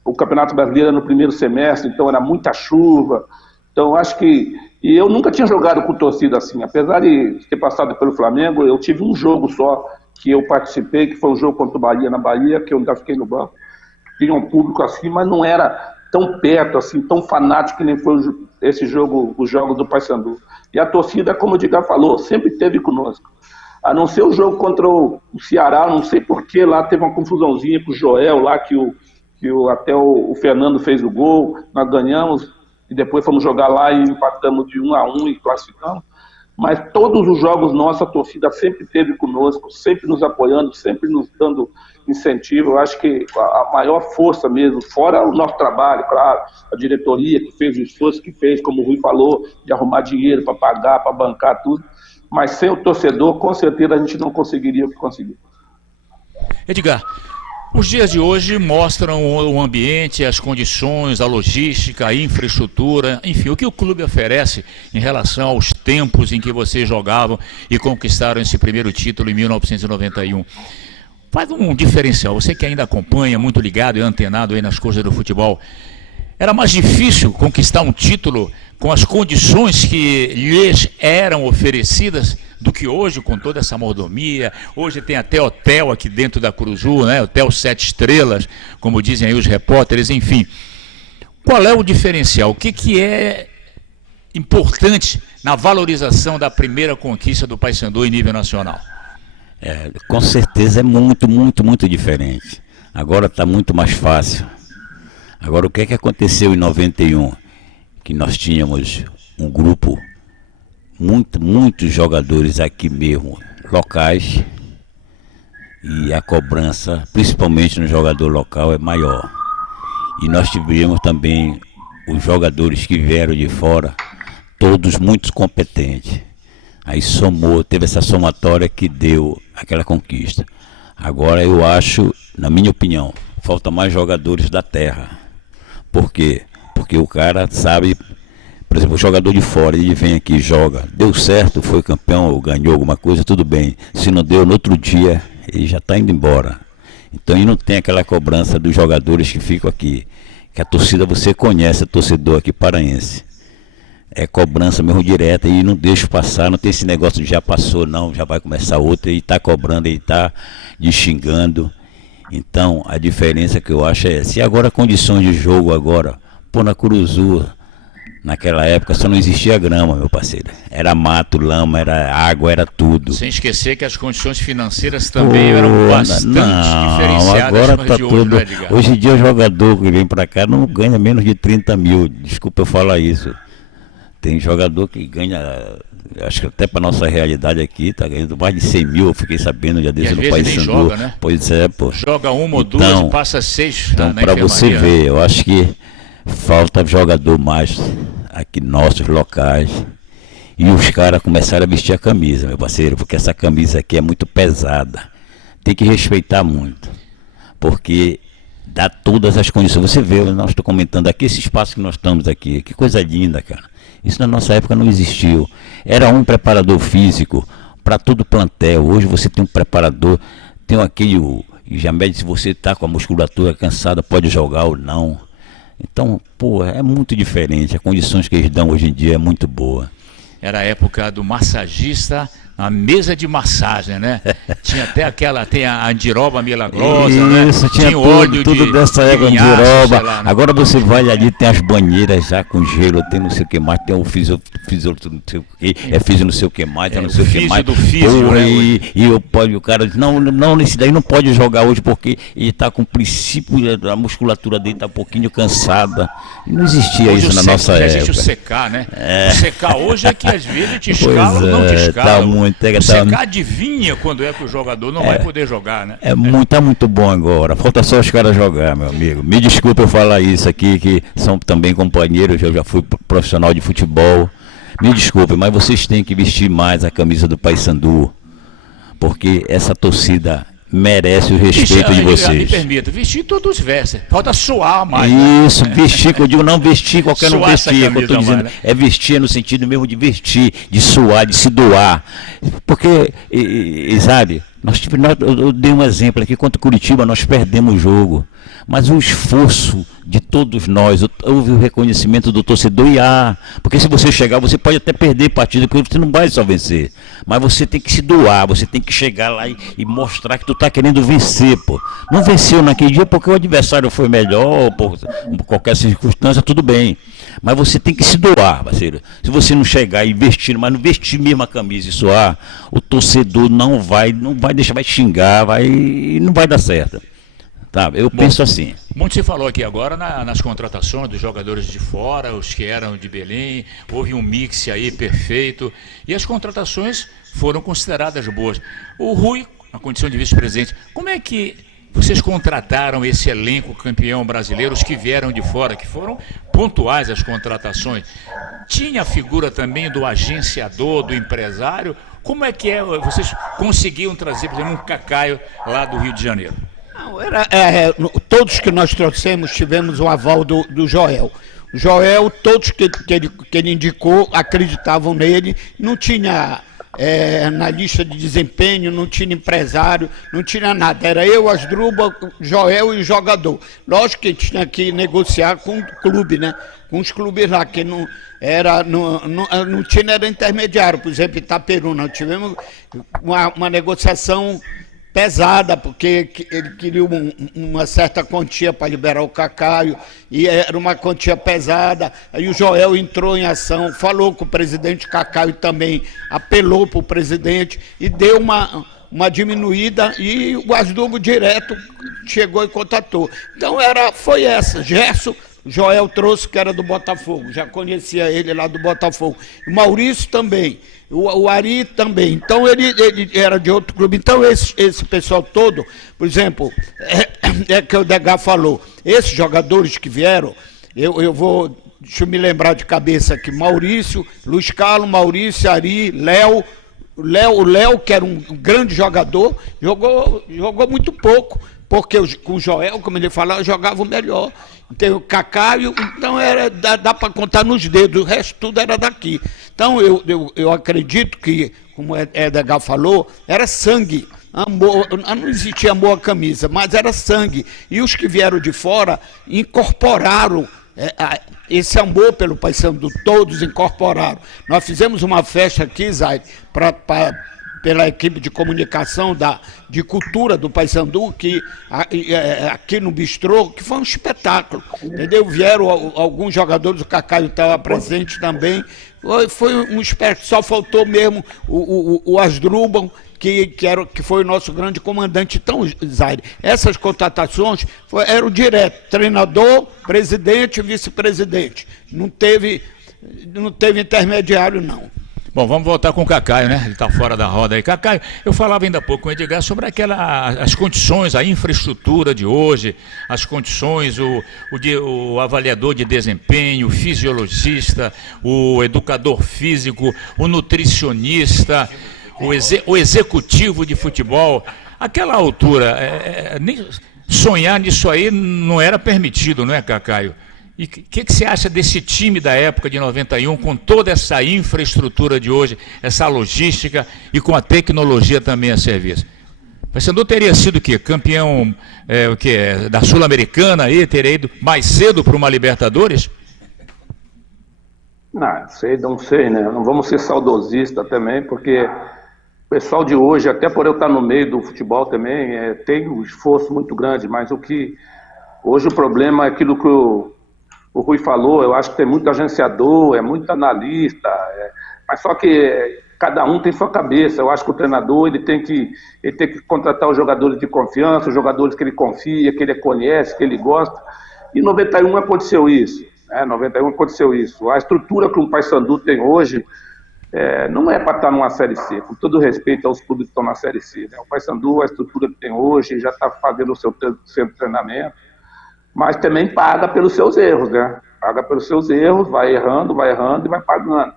o Campeonato Brasileiro era no primeiro semestre, então era muita chuva. Então, acho que... E eu nunca tinha jogado com torcida assim. Apesar de ter passado pelo Flamengo, eu tive um jogo só que eu participei, que foi um jogo contra o Bahia na Bahia, que eu ainda fiquei no banco. Tinha um público assim, mas não era tão perto, assim, tão fanático que nem foi esse jogo, os jogos do Paysandu. E a torcida, como o Edgar falou, sempre esteve conosco. A não ser o jogo contra o Ceará, não sei porquê, lá teve uma confusãozinha com o Joel, lá até o Fernando fez o gol, nós ganhamos, e depois fomos jogar lá e empatamos de 1-1 e classificamos. Mas todos os jogos nossos, a torcida sempre esteve conosco, sempre nos apoiando, sempre nos dando incentivo. Eu acho que a maior força mesmo, fora o nosso trabalho, claro, a diretoria que fez o esforço que fez, como o Rui falou, de arrumar dinheiro para pagar, para bancar tudo, mas sem o torcedor, com certeza a gente não conseguiria o que conseguiu. Edgar, os dias de hoje mostram o ambiente, as condições, a logística, a infraestrutura, enfim, o que o clube oferece em relação aos tempos em que vocês jogavam e conquistaram esse primeiro título em 1991. Faz um diferencial, você que ainda acompanha, muito ligado e antenado aí nas coisas do futebol, era mais difícil conquistar um título com as condições que lhes eram oferecidas do que hoje, com toda essa mordomia? Hoje tem até hotel aqui dentro da Curuzu, né? Hotel 7 estrelas, como dizem aí os repórteres, enfim. Qual é o diferencial? O que é importante na valorização da primeira conquista do Paysandu em nível nacional? Com certeza é muito, muito, muito diferente. Agora está muito mais fácil. Agora, o que aconteceu em 91? Que nós tínhamos um grupo, muitos jogadores aqui mesmo, locais, e a cobrança, principalmente no jogador local, é maior. E nós tivemos também os jogadores que vieram de fora, todos muito competentes. Aí teve essa somatória que deu aquela conquista. Agora eu acho, na minha opinião, falta mais jogadores da terra. Por quê? Porque o cara sabe, por exemplo, o jogador de fora, ele vem aqui e joga, deu certo, foi campeão, ou ganhou alguma coisa, tudo bem. Se não deu, no outro dia, ele já está indo embora. Então ele não tem aquela cobrança dos jogadores que ficam aqui. Que a torcida, você conhece, a torcedor aqui paraense. É cobrança mesmo direta e não deixa passar, não tem esse negócio de já passou, não, já vai começar outra, e está cobrando, e está xingando. Então, a diferença que eu acho é essa. E agora, condições de jogo agora, na Curuzu, naquela época só não existia grama, meu parceiro. Era mato, lama, era água, era tudo. Sem esquecer que as condições financeiras também eram bastante diferenciadas. Agora tá tudo. Hoje em dia o jogador que vem para cá não ganha menos de 30 mil. Desculpa eu falar isso. Tem jogador que ganha, acho que até para nossa realidade aqui, tá ganhando mais de 100 mil, eu fiquei sabendo já desse no Paysandu. Joga, né? Pois é, pô. Joga uma ou duas e passa 6 então, para você ver, eu acho que falta jogador mais aqui nossos locais. E os caras começaram a vestir a camisa, meu parceiro, porque essa camisa aqui é muito pesada. Tem que respeitar muito, porque dá todas as condições. Você vê, nós estou comentando aqui, esse espaço que nós estamos aqui, que coisa linda, cara. Isso na nossa época não existiu. Era um preparador físico para todo plantel. Hoje você tem um preparador, tem aquele e já mede se você está com a musculatura cansada, pode jogar ou não. Então, pô, é muito diferente. As condições que eles dão hoje em dia é muito boa. Era a época do massagista, a mesa de massagem, né? Tinha até tem a andiroba milagrosa, né? Isso, tinha óleo tudo dessa época, linhaça, sei andiroba. lá, né? Agora você vai ali, tem as banheiras já com gelo, tem não sei o que mais, tem o físio não sei o que, físio não sei o que mais, tem não sei o que físio mais. do físio, Pô, né? o cara diz, não, nesse daí não pode jogar hoje porque ele está com o princípio, a musculatura dele está um pouquinho cansada. Não existia Hoje isso na nossa já época. existe o secar, né? O secar hoje é que às vezes te escala ou não te escala. Tá muito, o secar adivinha quando é que o jogador não vai poder jogar, né? Tá muito bom agora. Falta só os caras jogar, meu amigo. Me desculpa eu falar isso aqui, que são também companheiros, eu já fui profissional de futebol. Me desculpe, mas vocês têm que vestir mais a camisa do Paysandu, porque essa torcida merece o respeito de Me vocês. permita, vestir todos vestem. Falta suar mais. Isso, vestir, que eu digo, não vestir, qualquer não Suar essa vestir, que eu estou camisa dizendo, mais, né? é vestir no sentido mesmo de vestir, de suar, de se doar. Porque, sabe, eu dei um exemplo aqui, contra o Curitiba nós perdemos o jogo, mas o esforço de todos nós, houve o reconhecimento do torcedor porque se você chegar, você pode até perder partida, porque você não vai só vencer, mas você tem que se doar, você tem que chegar lá e mostrar que tu tá querendo vencer, pô. Não venceu naquele dia porque o adversário foi melhor, por qualquer circunstância, tudo bem, mas você tem que se doar, parceiro. Se você não chegar e vestir, mas não vestir mesmo a camisa e suar, o torcedor não vai deixar, vai xingar, não vai dar certo. Tá, eu penso assim. Muito se falou aqui agora nas contratações dos jogadores de fora, os que eram de Belém, houve um mix aí perfeito, e as contratações foram consideradas boas. O Rui, na condição de vice-presidente, como é que vocês contrataram esse elenco campeão brasileiro, os que vieram de fora, que foram pontuais as contratações? Tinha a figura também do agenciador, do empresário? Como é que vocês conseguiam trazer, por exemplo, um Cacaio lá do Rio de Janeiro? Não, todos que nós trouxemos tivemos o aval do Joel. O Joel, todos que ele indicou, acreditavam nele, não tinha na lista de desempenho, não tinha empresário, não tinha nada. Era eu, Asdrubal, Joel e o jogador. Lógico que tinha que negociar com o clube, né? Com os clubes lá, que não tinha era intermediário. Por exemplo, Itaperuna, nós tivemos uma negociação pesada, porque ele queria uma certa quantia para liberar o Cacaio, e era uma quantia pesada. Aí o Joel entrou em ação, falou com o presidente Cacaio também, apelou para o presidente e deu uma diminuída, e o Asdrubal direto chegou e contatou. Então foi essa. Gerson, Joel trouxe, que era do Botafogo, já conhecia ele lá do Botafogo. O Maurício também. O Ari também. Então ele era de outro clube. Então esse pessoal todo, por exemplo, que o Degá falou, esses jogadores que vieram, deixa eu me lembrar de cabeça aqui, Maurício, Luiz Carlos, Maurício, Ari, Léo, que era um grande jogador, jogou muito pouco, porque com o Joel, como ele falava, jogava o melhor. Tem o Cacaio, então dá para contar nos dedos, o resto tudo era daqui. Então eu acredito que, como Edgar falou, era sangue, amor, não existia amor à camisa, mas era sangue. E os que vieram de fora incorporaram esse amor pelo Paysandu, todos incorporaram. Nós fizemos uma festa aqui, Zaire, pela equipe de comunicação de cultura do Paysandu, aqui no Bistrô, que foi um espetáculo, entendeu? Vieram alguns jogadores, o Cacaio estava presente também, foi um espetáculo, só faltou mesmo o Asdrubal, que foi o nosso grande comandante. Então, Zaire, essas contratações eram direto, treinador, presidente e vice-presidente, não teve intermediário não. Bom, vamos voltar com o Cacaio, né? Ele está fora da roda aí. Cacaio, eu falava ainda há pouco com o Edgar sobre as condições, a infraestrutura de hoje, as condições, o avaliador de desempenho, o fisiologista, o educador físico, o nutricionista, o executivo de futebol. Aquela altura, nem sonhar nisso aí não era permitido, não é, Cacaio? E o que você acha desse time da época de 91, com toda essa infraestrutura de hoje, essa logística e com a tecnologia também a serviço? Paysandu teria sido o quê? Campeão da Sul-Americana aí, teria ido mais cedo para uma Libertadores? Não sei, né? Não vamos ser saudosistas também, porque o pessoal de hoje, até por eu estar no meio do futebol também, tem um esforço muito grande, mas hoje o problema é aquilo que o Rui falou, eu acho que tem muito agenciador, é muito analista, mas só que cada um tem sua cabeça. Eu acho que o treinador ele tem que contratar os jogadores de confiança, os jogadores que ele confia, que ele conhece, que ele gosta. E em 91 aconteceu isso. 91 aconteceu isso. A estrutura que o Paysandu tem hoje não é para estar numa Série C, com todo respeito aos clubes que estão na Série C. Né? O Paysandu, a estrutura que tem hoje, já está fazendo o seu centro de treinamento, mas também paga pelos seus erros, né? Paga pelos seus erros, vai errando e vai pagando.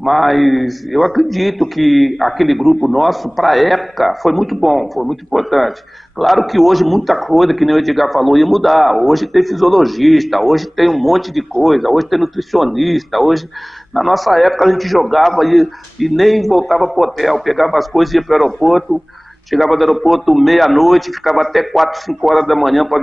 Mas eu acredito que aquele grupo nosso, para a época, foi muito bom, foi muito importante. Claro que hoje muita coisa, que nem o Edgar falou, ia mudar. Hoje tem fisiologista, hoje tem um monte de coisa, hoje tem nutricionista, hoje... Na nossa época a gente jogava e nem voltava para o hotel, pegava as coisas e ia para o aeroporto, chegava do aeroporto meia-noite, ficava até 4, 5 horas da manhã para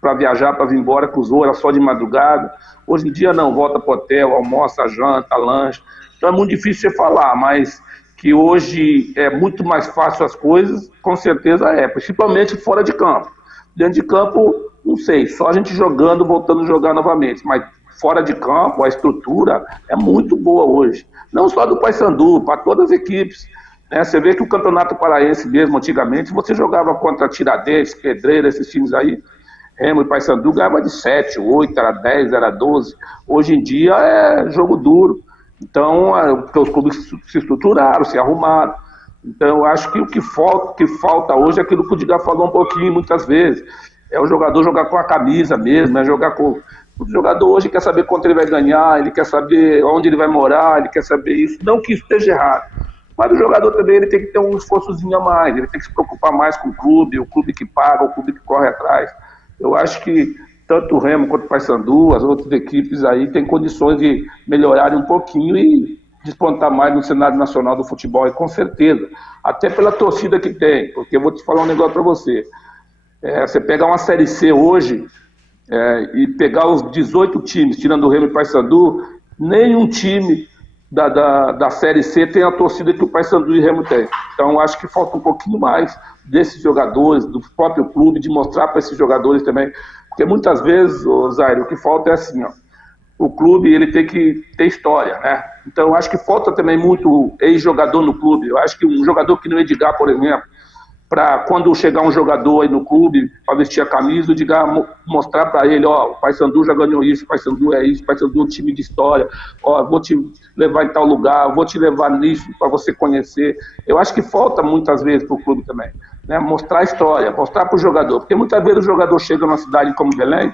para vir embora, com os voos, era só de madrugada. Hoje em dia não, volta para o hotel, almoça, janta, lanche. Então é muito difícil você falar, mas que hoje é muito mais fácil as coisas, com certeza principalmente fora de campo. Dentro de campo, não sei, só a gente jogando, voltando a jogar novamente, mas fora de campo, a estrutura é muito boa hoje. Não só do Paysandu, para todas as equipes. Né? Você vê que o Campeonato Paraense mesmo, antigamente, você jogava contra Tiradentes, Pedreira, esses times aí, Remo e Paysandu ganhava de 7, 8, era 10, era 12. Hoje em dia é jogo duro. Então, porque os clubes se estruturaram, se arrumaram. Então, eu acho que o que falta hoje é aquilo que o Edgar falou um pouquinho, muitas vezes. É o jogador jogar com a camisa mesmo, jogar com... O jogador hoje quer saber quanto ele vai ganhar, ele quer saber onde ele vai morar, ele quer saber isso. Não que isso esteja errado. Mas o jogador também ele tem que ter um esforçozinho a mais, ele tem que se preocupar mais com o clube que paga, o clube que corre atrás. Eu acho que tanto o Remo quanto o Paysandu, as outras equipes aí, têm condições de melhorarem um pouquinho e despontar mais no cenário nacional do futebol, e com certeza. Até pela torcida que tem, porque eu vou te falar um negócio para você. Você pegar uma Série C hoje e pegar os 18 times, tirando o Remo e o Paysandu, nenhum time da Série C tem a torcida que o Paysandu e o Remo tem. Então, acho que falta um pouquinho mais desses jogadores, do próprio clube, de mostrar para esses jogadores também. Porque muitas vezes, Zaire, o que falta é assim, o clube ele tem que ter história, né? Então, eu acho que falta também muito ex-jogador no clube. Eu acho que um jogador que não é Edgar, por exemplo, para quando chegar um jogador aí no clube, para vestir a camisa, o Edgar mostrar para ele, o Paysandu já ganhou isso, o Paysandu é isso, o Paysandu é um time de história, vou te levar em tal lugar, vou te levar nisso para você conhecer. Eu acho que falta muitas vezes para o clube também, né? Mostrar a história, mostrar para o jogador, porque muitas vezes o jogador chega numa cidade como Belém,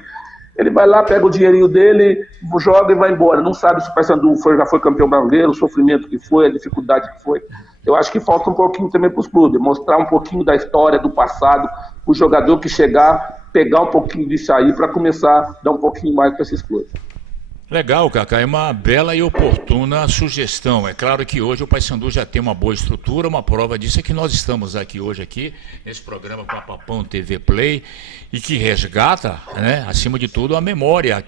ele vai lá, pega o dinheirinho dele, joga e vai embora, não sabe se o Paysandu já foi campeão brasileiro, o sofrimento que foi, a dificuldade que foi. Eu acho que falta um pouquinho também para os clubes, mostrar um pouquinho da história, do passado, o jogador que chegar, pegar um pouquinho disso aí para começar a dar um pouquinho mais para esses clubes. Legal, Cacá, é uma bela e oportuna sugestão. É claro que hoje o Paysandu já tem uma boa estrutura, uma prova disso é que nós estamos hoje nesse programa com a Papão TV Play, e que resgata, né, acima de tudo, a memória.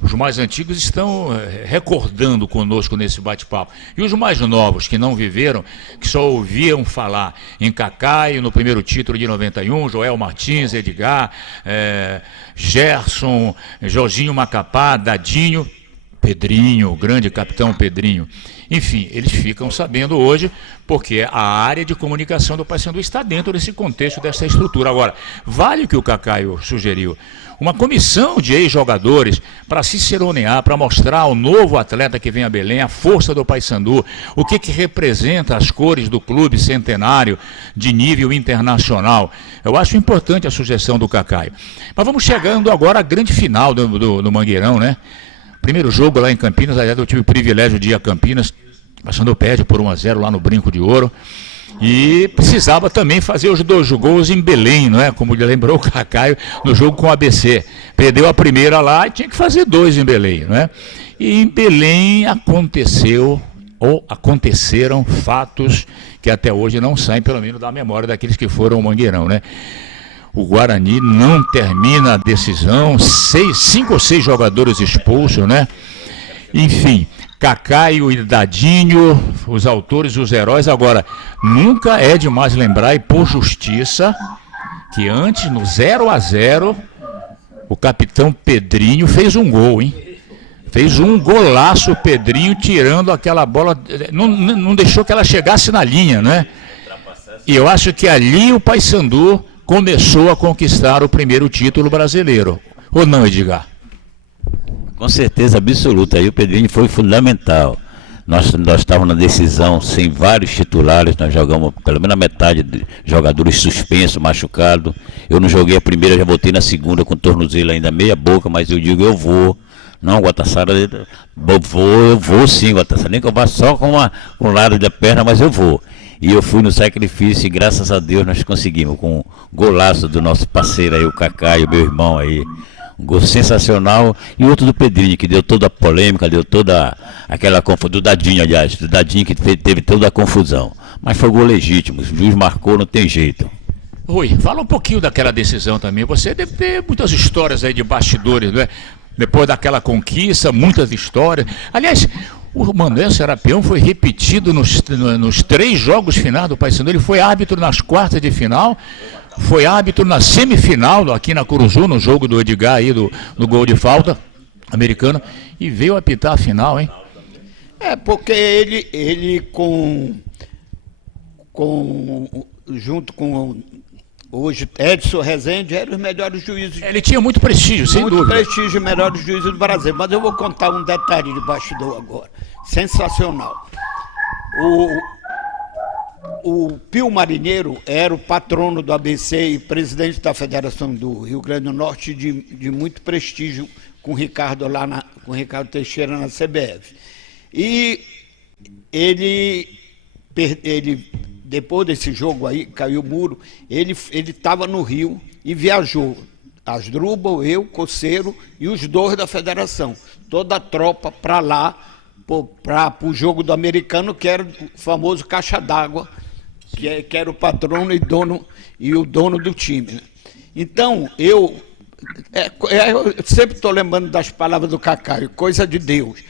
Os mais antigos estão recordando conosco nesse bate-papo. E os mais novos, que não viveram, que só ouviam falar em Cacá e no primeiro título de 91, Joel Martins, Edgar, Gerson, Jorginho Macapá, Dadinho, Pedrinho, o grande capitão Pedrinho. Enfim, eles ficam sabendo hoje porque a área de comunicação do Paysandu está dentro desse contexto, dessa estrutura. Agora, vale o que o Cacaio sugeriu, uma comissão de ex-jogadores para ciceronear, para mostrar ao novo atleta que vem a Belém a força do Paysandu, o que representa as cores do clube centenário de nível internacional. Eu acho importante a sugestão do Cacaio. Mas vamos chegando agora à grande final do Mangueirão, né? Primeiro jogo lá em Campinas, aliás, eu tive o privilégio de ir a Campinas, Paysandu perde por 1-0 lá no Brinco de Ouro, e precisava também fazer os 2 gols em Belém, não é? Como lembrou o Cacaio no jogo com o ABC. Perdeu a primeira lá e tinha que fazer 2 em Belém, não é? E em Belém aconteceu ou aconteceram fatos que até hoje não saem, pelo menos da memória daqueles que foram ao Mangueirão, né? O Guarani não termina a decisão, 5 ou 6 jogadores expulsos, né? Enfim, Kaká e o Dadinho, os autores, os heróis. Agora, nunca é demais lembrar, e por justiça, que antes, no 0-0, o capitão Pedrinho fez um gol, hein? Fez um golaço o Pedrinho, tirando aquela bola, não deixou que ela chegasse na linha, né? E eu acho que ali o Paysandu começou a conquistar o primeiro título brasileiro. Ou não, Edgar? Com certeza absoluta, aí o Pedrinho foi fundamental. Nós estávamos na decisão sem vários titulares, nós jogamos pelo menos a metade de jogadores suspensos, machucados. Eu não joguei a primeira, já voltei na segunda com o tornozelo ainda meia boca, mas eu digo, eu vou. Não, Guatassara, eu vou sim, Guatassara, nem que eu vá só com um lado da perna, mas eu vou. E eu fui no sacrifício e graças a Deus nós conseguimos, com um golaço do nosso parceiro aí, o Kaká e o meu irmão aí. Um gol sensacional, e outro do Pedrinho, que deu toda a polêmica, deu toda aquela confusão, do Dadinho, aliás, do Dadinho que teve toda a confusão. Mas foi gol legítimo, o juiz marcou, não tem jeito. Rui, fala um pouquinho daquela decisão também. Você deve ter muitas histórias aí de bastidores, não é? Depois daquela conquista, muitas histórias. Aliás, o Manuel Serapião foi repetido nos 3 jogos finais do Paysandu. Ele foi árbitro nas quartas de final, foi árbitro na semifinal, aqui na Curuzu, no jogo do Edgar aí, do gol de falta americano, e veio apitar a final, hein? É, porque ele junto com hoje Edson Rezende, eram os melhores juízes. Ele tinha muito prestígio, sem dúvida. Muito prestígio, melhores juízes do Brasil. Mas eu vou contar um detalhe de bastidor agora. Sensacional. O Pio Marinheiro era o patrono do ABC e presidente da Federação do Rio Grande do Norte de muito prestígio com o Ricardo com o Ricardo Teixeira na CBF. E ele depois desse jogo aí, caiu o muro, ele estava no Rio e viajou. Asdrubal, eu, Coceiro e os 2 da federação. Toda a tropa para lá, para o jogo do americano, que era o famoso caixa d'água, que era o patrono e o dono do time. Né? Então, eu sempre estou lembrando das palavras do Kaká, coisa de Deus.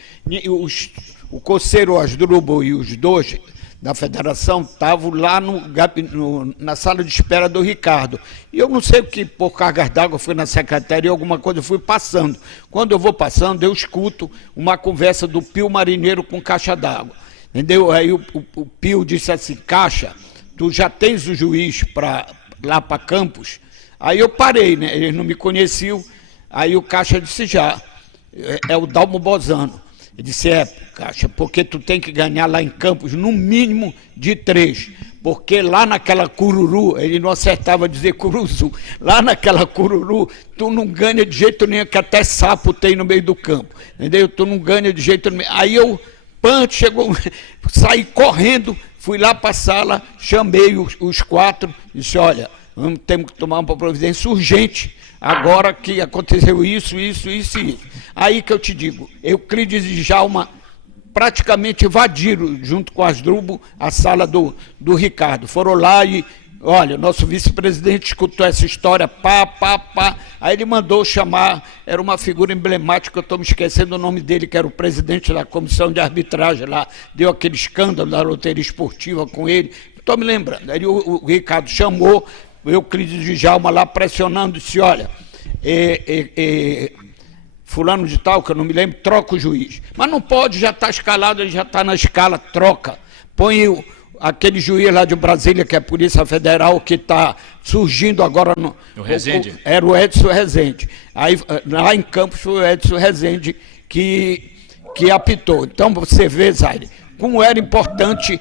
O Coceiro, o Asdrubal e os 2 da federação estavam lá na sala de espera do Ricardo. E eu não sei o que, por cargas d'água, fui na secretaria, alguma coisa, eu fui passando. Quando eu vou passando, eu escuto uma conversa do Pio Marinheiro com caixa d'água. Entendeu? Aí o Pio disse assim, Caixa, tu já tens o juiz lá para Campos? Aí eu parei, né? Eles não me conheciam. Aí o Caixa disse, já, é o Dalmo Bozano. Ele disse, Caixa, porque tu tem que ganhar lá em Campos no mínimo de 3, porque lá naquela Cururu, ele não acertava dizer Curuzu, lá naquela Cururu, tu não ganha de jeito nenhum, que até sapo tem no meio do campo, entendeu? Tu não ganha de jeito nenhum. Aí eu, saí correndo, fui lá para a sala, chamei os 4, disse, olha, temos que tomar uma providência urgente, agora que aconteceu isso. Aí que eu te digo, Euclides e Djalma praticamente invadiram, junto com Asdrubal, a sala do Ricardo. Foram lá e, olha, o nosso vice-presidente escutou essa história, Aí ele mandou chamar, era uma figura emblemática, eu estou me esquecendo o nome dele, que era o presidente da comissão de arbitragem lá, deu aquele escândalo da loteria esportiva com ele, estou me lembrando. Aí o Ricardo chamou o Euclides de Djalma lá pressionando, disse, olha, fulano de tal, que eu não me lembro, troca o juiz. Mas não pode, já está escalado, ele já está na escala, troca. Põe aquele juiz lá de Brasília, que é a Polícia Federal, que está surgindo agora o Rezende. Era o Edson Rezende. Aí, lá em Campos, foi o Edson Rezende que apitou. Então, você vê, Zaire, como era importante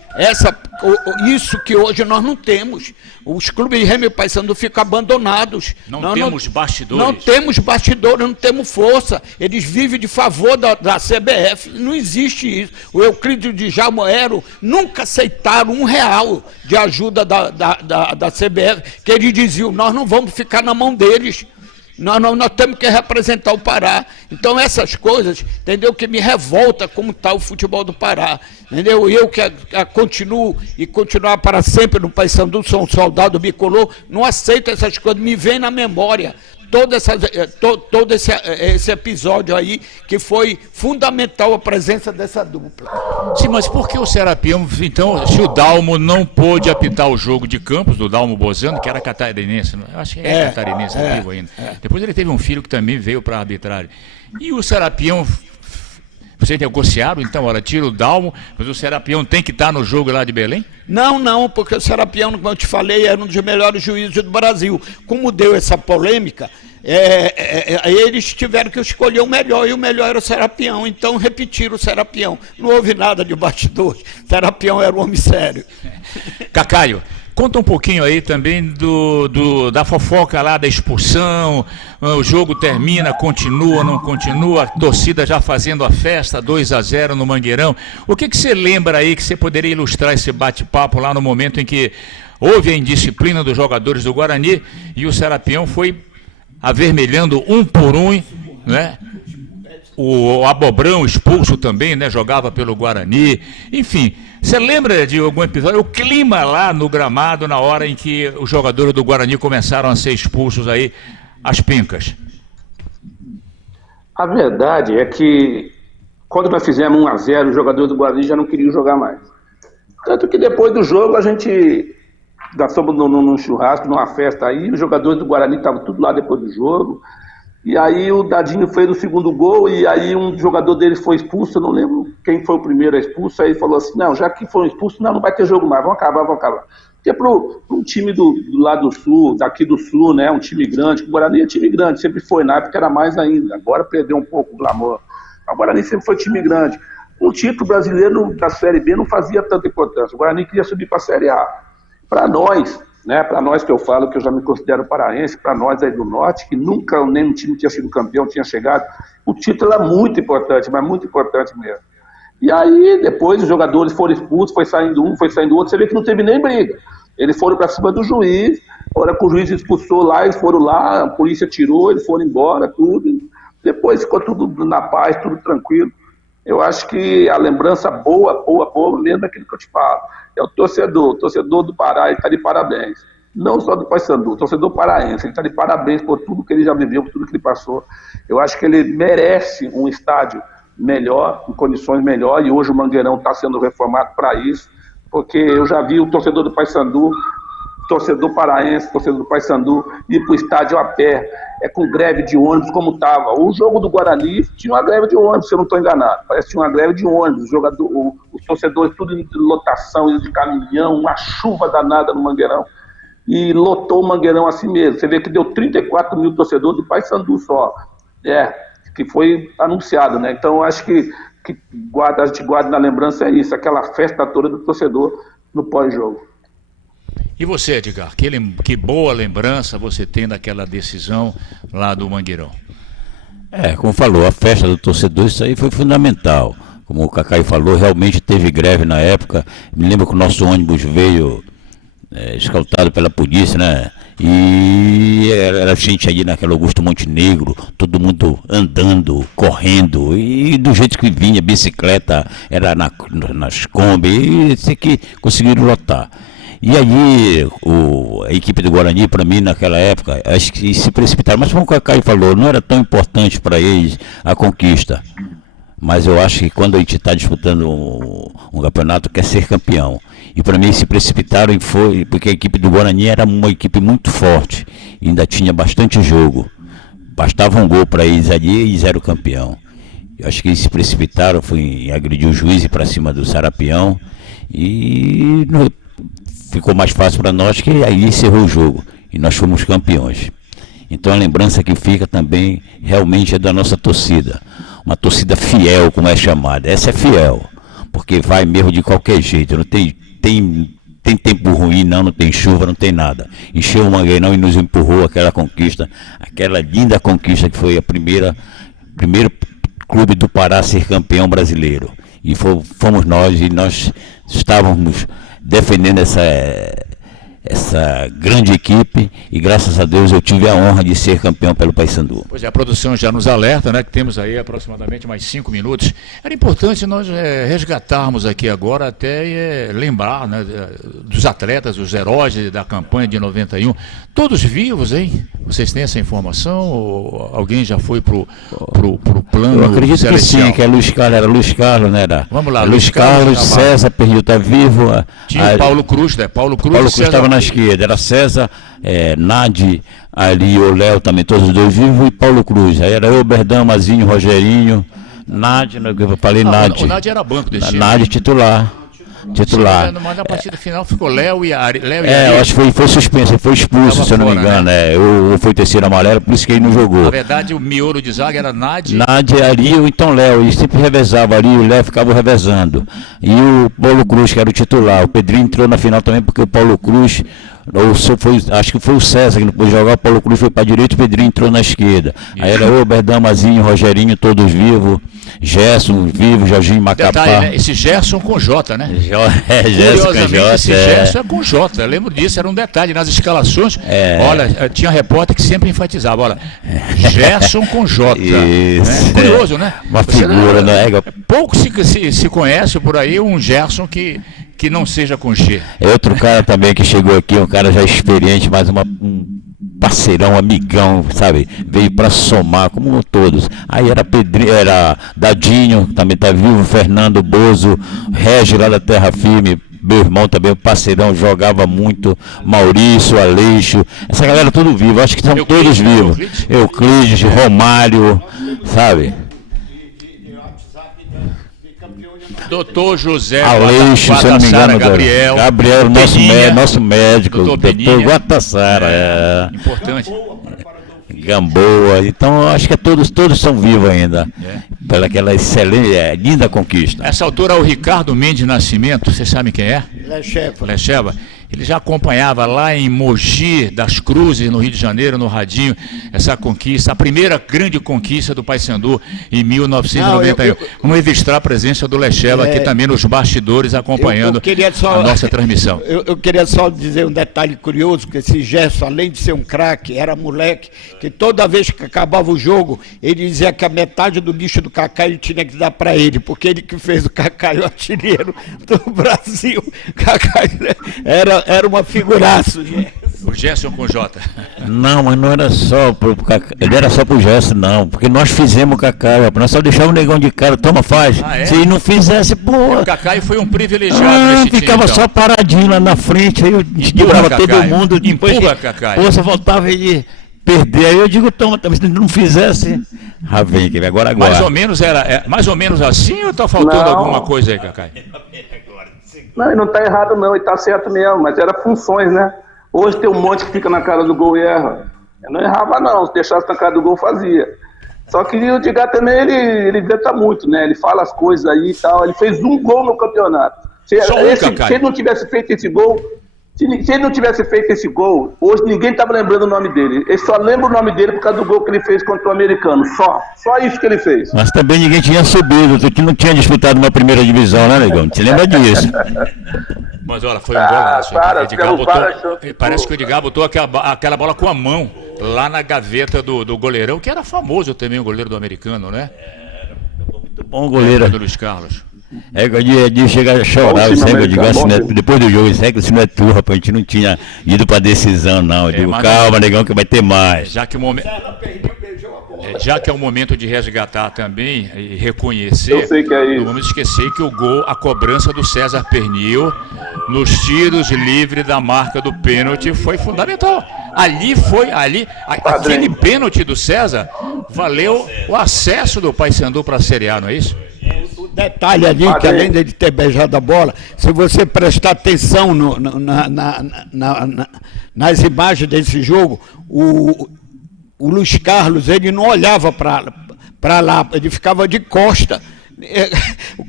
isso que hoje nós não temos. Os clubes de Remo e Paysandu ficam abandonados. Não temos bastidores. Não temos bastidores, não temos força. Eles vivem de favor da CBF. Não existe isso. O Euclides de Djalma nunca aceitaram R$1 de ajuda da CBF, que eles diziam, nós não vamos ficar na mão deles. Nós temos que representar o Pará. Então essas coisas, entendeu, que me revolta como está o futebol do Pará. Entendeu? Eu que continuo e continuar para sempre no Paysandu, sou um soldado bicolor, não aceito essas coisas, me vem na memória todo esse episódio aí, que foi fundamental a presença dessa dupla. Sim, mas por que o Serapião, então, se o Dalmo não pôde apitar o jogo de Campos, do Dalmo Bozano, que era catarinense, eu acho que é catarinense, vivo ainda. Depois ele teve um filho que também veio para a arbitragem. E o Serapião, vocês negociaram, então, olha, tira o Dalmo, mas o Serapião tem que estar no jogo lá de Belém? Não, porque o Serapião, como eu te falei, era um dos melhores juízes do Brasil. Como deu essa polêmica, eles tiveram que escolher o melhor, e o melhor era o Serapião, então repetiram o Serapião. Não houve nada de bastidores, o Serapião era um homem sério. Cacaio, conta um pouquinho aí também da fofoca lá, da expulsão, o jogo termina, continua, não continua, a torcida já fazendo a festa, 2-0 no Mangueirão. O que você lembra aí que você poderia ilustrar esse bate-papo lá no momento em que houve a indisciplina dos jogadores do Guarani e o Serapião foi avermelhando um por um, né? O Abobrão expulso também, né? Jogava pelo Guarani. Enfim, você lembra de algum episódio? O clima lá no gramado na hora em que os jogadores do Guarani começaram a ser expulsos aí, às pincas. A verdade é que quando nós fizemos 1-0, os jogadores do Guarani já não queriam jogar mais. Tanto que depois do jogo nós fomos num churrasco, numa festa aí, os jogadores do Guarani estavam tudo lá depois do jogo. E aí o Dadinho fez o segundo gol e aí um jogador deles foi expulso, eu não lembro quem foi o primeiro a expulso, aí falou assim, não, já que foram expulsos, não vai ter jogo mais, vamos acabar. Porque para um time do lado do sul, daqui do sul, né, um time grande, o Guarani é time grande, sempre foi, na época era mais ainda, agora perdeu um pouco o glamour. O Guarani sempre foi time grande. O título brasileiro da Série B não fazia tanta importância, o Guarani queria subir para a Série A. Para nós, né, para nós que eu falo, que eu já me considero paraense, para nós aí do Norte, que nunca nenhum time tinha sido campeão, tinha chegado, o título é muito importante, mas muito importante mesmo. E aí, depois os jogadores foram expulsos, foi saindo um, foi saindo outro, você vê que não teve nem briga. Eles foram para cima do juiz, a hora que o juiz expulsou lá, eles foram lá, a polícia tirou, eles foram embora, tudo. Depois ficou tudo na paz, tudo tranquilo. Eu acho que a lembrança boa mesmo é aquilo que eu te falo. É o torcedor do Pará, ele está de parabéns. Não só do Paysandu, o torcedor paraense, ele está de parabéns por tudo que ele já viveu, por tudo que ele passou. Eu acho que ele merece um estádio melhor, em condições melhores, e hoje o Mangueirão está sendo reformado para isso, porque eu já vi o torcedor do Paysandu, torcedor paraense, torcedor do Paysandu, ir para o estádio a pé, com greve de ônibus como estava. O jogo do Guarani tinha uma greve de ônibus, se eu não estou enganado. Parece que tinha uma greve de ônibus. Os torcedores tudo em lotação, de caminhão, uma chuva danada no Mangueirão. E lotou o Mangueirão assim mesmo. Você vê que deu 34 mil torcedores do Paysandu só. Que foi anunciado, né? Então, acho que a gente guarda na lembrança é isso, aquela festa toda do torcedor no pós-jogo. E você, Edgar, que boa lembrança você tem daquela decisão lá do Mangueirão? Como falou, a festa do torcedor, isso aí foi fundamental. Como o Cacaio falou, realmente teve greve na época. Me lembro que o nosso ônibus veio escoltado pela polícia, né? E era gente ali naquela Augusto Montenegro, todo mundo andando, correndo, e do jeito que vinha, bicicleta, era nas Kombi, e isso que conseguiram lotar. E aí, a equipe do Guarani, para mim, naquela época, acho que se precipitaram. Mas como o Cacaio falou, não era tão importante para eles a conquista. Mas eu acho que quando a gente está disputando um campeonato, quer ser campeão. E para mim se precipitaram e foi, porque a equipe do Guarani era uma equipe muito forte. E ainda tinha bastante jogo. Bastava um gol para eles ali e eles eram campeão. Eu acho que eles se precipitaram, foi agredir o juiz e para cima do Serapião. E ficou mais fácil para nós, que aí encerrou o jogo e nós fomos campeões. Então a lembrança que fica também realmente é da nossa torcida, uma torcida fiel, como é chamada. Essa é fiel, porque vai mesmo de qualquer jeito, não tem tempo ruim, não tem chuva, não tem nada. Encheu o Mangueirão e nos empurrou aquela conquista, aquela linda conquista que foi primeiro clube do Pará a ser campeão brasileiro. E fomos nós, e nós estávamos defendendo essa grande equipe e graças a Deus eu tive a honra de ser campeão pelo Paysandu. Pois é, a produção já nos alerta, né, que temos aí aproximadamente mais 5 minutos. Era importante nós resgatarmos aqui agora, até lembrar, né, dos atletas, os heróis da campanha de 91, todos vivos, hein? Vocês têm essa informação ou alguém já foi pro plano? Eu acredito celestial? que sim, que é Luiz Carlos, era Luiz Carlos, né? Vamos lá, Luiz Carlos, César Pernil tá vivo. Tinha o Paulo Cruz, né? Paulo Cruz estava na esquerda, era César, Nadi, ali o Léo também, todos os dois vivos, e Paulo Cruz. Aí era eu, Berdão, Mazinho, Rogerinho, Nadi, eu falei Nadi. O Nadi era banco desse time. Nadi titular. Mas na partida final ficou Léo e Ari. Eu acho que foi suspenso, ele foi expulso, se eu não me engano. Né? Ou foi terceiro amarelo, por isso que ele não jogou. Na verdade, o miolo de zaga era Nadi, Ari ou então Léo. Ele sempre revezava ali, o Léo ficava revezando. E o Paulo Cruz, que era o titular. O Pedrinho entrou na final também, porque o Paulo Cruz. Acho que foi o César que não pôde jogar, o Paulo Cruz foi para a direita, o Pedrinho entrou na esquerda. Aí era o Berdão, Mazinho, Rogerinho, todos vivos, Gerson vivo, Jorginho Macapá. Detalhe, né? Esse Gerson com J, né? Gerson com J. Esse Gerson é com J, eu lembro disso, era um detalhe nas escalações. Olha, tinha repórter que sempre enfatizava, olha, Gerson com J. Isso, curioso, né? Uma figura, né? Pouco se conhece por aí um Gerson que não seja com G. É outro cara também que chegou aqui, um cara já experiente, mas um parceirão, amigão, sabe? Veio para somar, como todos. Aí era Pedrinho, era Dadinho, também tá vivo, Fernando Bozo, Regi lá da Terra Firme, meu irmão também, parceirão, jogava muito, Maurício, Aleixo, essa galera tudo vivo, acho que são todos vivos. Euclides, Romário, sabe? Doutor José Aleixo, se eu não me engano, Gabriel, nosso médico, doutor Guatassara, importante. Gamboa, então acho que todos são vivos ainda, pela aquela excelente, linda conquista. Nessa altura o Ricardo Mendes Nascimento, vocês sabem quem é? Lecheva. Ele já acompanhava lá em Mogi das Cruzes, no Rio de Janeiro, no Radinho, essa conquista, a primeira grande conquista do Paysandu em 1991. Vamos registrar a presença do Lecheva aqui também nos bastidores, acompanhando a nossa transmissão. Eu queria só dizer um detalhe curioso, que esse Gerson, além de ser um craque, era moleque, que toda vez que acabava o jogo, ele dizia que a metade do bicho do Cacá ele tinha que dar para ele, porque ele que fez o Cacá, o artilheiro do Brasil. Cacá era uma figuraça, o Gerson com J. Não, mas não era só pro Cacá, ele era só pro Gerson, não, porque nós fizemos o Cacá, nós só deixávamos o negão de cara, toma, faz. Se ele não fizesse, pô. O Cacá foi um privilegiado nesse time. Ficava só paradinho lá na frente, aí eu quebrava todo mundo, depois só voltava ele perder, aí eu digo, toma, se não fizesse, vem, agora. Mais ou menos assim ou tá faltando alguma coisa aí, Cacá? Não, ele não está errado não, ele está certo mesmo, mas era funções, né? Hoje tem um monte que fica na cara do gol e erra. Eu não errava não, se deixasse na cara do gol fazia. Só que o Edgar também, ele inventa muito, né? Ele fala as coisas aí e tal, ele fez um gol no campeonato. Se ele não tivesse feito esse gol, se ele não tivesse feito esse gol, hoje ninguém estava lembrando o nome dele. Ele só lembra o nome dele por causa do gol que ele fez contra o americano. Só isso que ele fez. Mas também ninguém tinha subido, tu não tinha disputado uma primeira divisão, né, negão? Te lembra disso? Mas olha, foi um jogaço. Parece que o Edgar botou aquela bola com a mão lá na gaveta do goleirão, que era famoso também, o goleiro do americano, né? Muito bom goleiro. Do Luiz Carlos. De chegar a chorar, eu digo assim, né, depois do jogo, isso não é tu, rapaz, a gente não tinha ido pra decisão, não. Eu digo, calma, negão, que vai ter mais. Já que é o momento de resgatar também e reconhecer, não vamos esquecer que a cobrança do César Pernil nos tiros livres da marca do pênalti foi fundamental. Aquele pênalti do César valeu o acesso do Paysandu para a Série A, não é isso? O detalhe ali, que além de ter beijado a bola, se você prestar atenção nas imagens desse jogo, o Luiz Carlos, ele não olhava para lá, ele ficava de costa.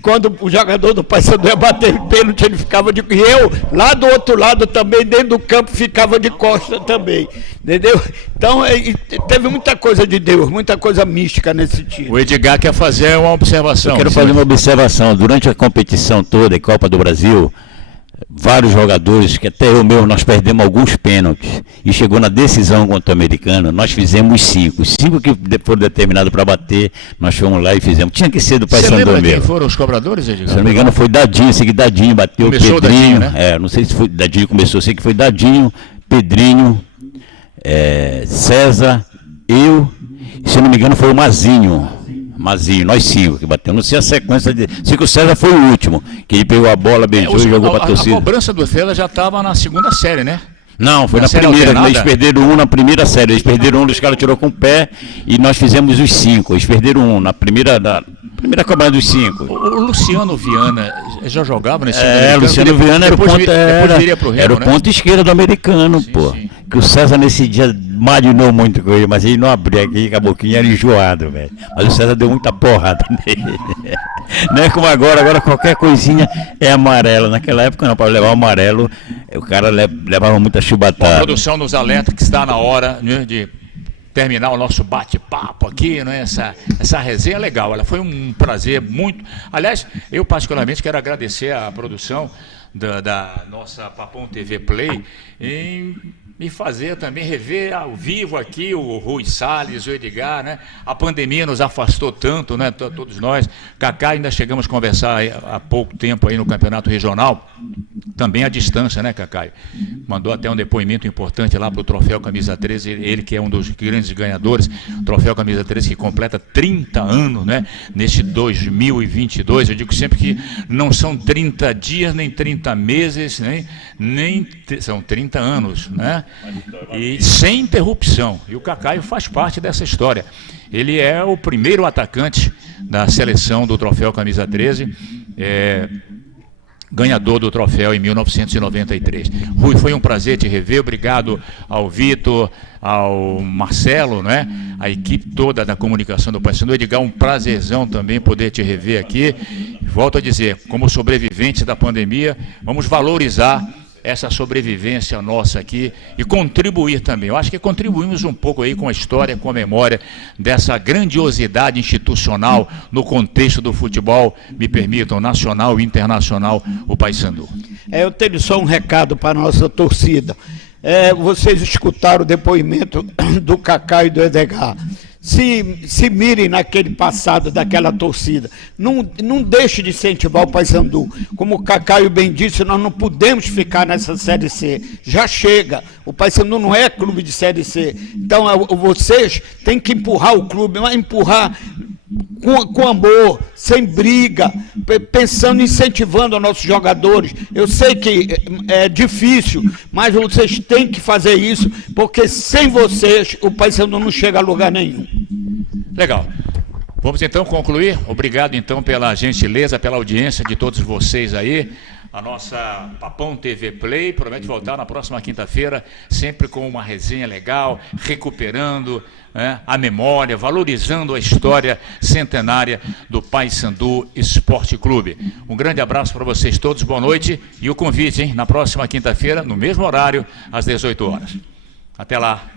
Quando o jogador do Paysandu ia bater pênalti, ele ficava de... E eu, lá do outro lado também, dentro do campo, ficava de costa também. Entendeu? Então, teve muita coisa de Deus, muita coisa mística nesse time. O Edgar quer fazer uma observação. Eu quero fazer uma observação. Durante a competição toda, a Copa do Brasil, vários jogadores, que até eu mesmo, nós perdemos alguns pênaltis, e chegou na decisão contra o americano, nós fizemos 5. Os 5 que foram determinados para bater, nós fomos lá e fizemos. Tinha que ser do Paysandu mesmo. Você lembra quem foram os cobradores, Edgar? Se não me engano foi Dadinho, sei que Dadinho bateu, começou Pedrinho, Dadinho, né? Não sei se foi Dadinho começou, sei que foi Dadinho, Pedrinho, César, eu, e, se não me engano foi o Mazinho, nós 5 que batemos. Não sei a sequência de. Sei que o César foi o último, que ele pegou a bola, beijou e jogou para a torcida. A cobrança do César já estava na segunda série, né? Não, foi na série primeira, alternada? eles perderam um na primeira série, eles perderam um, os caras tirou com o pé e nós fizemos os 5, eles perderam um na primeira cobrança dos 5. O Luciano Viana já jogava nesse Luciano Viana era o ponto, era o né? ponto esquerdo do americano, sim, pô. Sim. Que o César nesse dia marinou muito com ele, mas ele não abria aqui, a boquinha era enjoado, velho. Mas o César deu muita porrada nele. Não é como agora qualquer coisinha é amarelo. Naquela época não, para levar o amarelo, o cara levava muita chubatada. A produção nos alerta que está na hora, né, de terminar o nosso bate-papo aqui, né? Essa resenha é legal, ela foi um prazer muito. Aliás, eu particularmente quero agradecer a produção da nossa Papão TV Play em me fazer também rever ao vivo aqui o Rui Salles, o Edgar, né? A pandemia nos afastou tanto, né? Todos nós. Cacá, ainda chegamos a conversar há pouco tempo aí no Campeonato Regional, também à distância, né, Cacá? Mandou até um depoimento importante lá para o Troféu Camisa 13, ele que é um dos grandes ganhadores, Troféu Camisa 13 que completa 30 anos, né? Neste 2022, eu digo sempre que não são 30 dias, nem 30 meses, são 30 anos, né? E sem interrupção. E o Cacaio faz parte dessa história. Ele é o primeiro atacante da seleção do Troféu Camisa 13, ganhador do troféu em 1993. Rui, foi um prazer te rever. Obrigado ao Vitor, ao Marcelo, né? A equipe toda da comunicação do Paysandu. Edgar, um prazerzão também poder te rever aqui. Volto a dizer, como sobreviventes da pandemia, vamos valorizar essa sobrevivência nossa aqui e contribuir também. Eu acho que contribuímos um pouco aí com a história, com a memória dessa grandiosidade institucional no contexto do futebol, me permitam, nacional e internacional, o Paysandu. Eu tenho só um recado para a nossa torcida. Vocês escutaram o depoimento do Cacá e do Edgar. Se mirem naquele passado daquela torcida. Não deixe de incentivar o Paysandu. Como o Cacaio bem disse, nós não podemos ficar nessa Série C. Já chega. O Paysandu não é clube de Série C. Então vocês têm que empurrar o clube, mas empurrar com amor, sem briga, pensando, incentivando os nossos jogadores. Eu sei que é difícil, mas vocês têm que fazer isso, porque sem vocês o Paysandu não chega a lugar nenhum. Legal. Vamos então concluir. Obrigado então pela gentileza, pela audiência de todos vocês aí. A nossa Papão TV Play promete voltar na próxima quinta-feira, sempre com uma resenha legal, recuperando a memória, valorizando a história centenária do Paysandu Esporte Clube. Um grande abraço para vocês todos, boa noite e o convite, na próxima quinta-feira, no mesmo horário, às 18 horas. Até lá.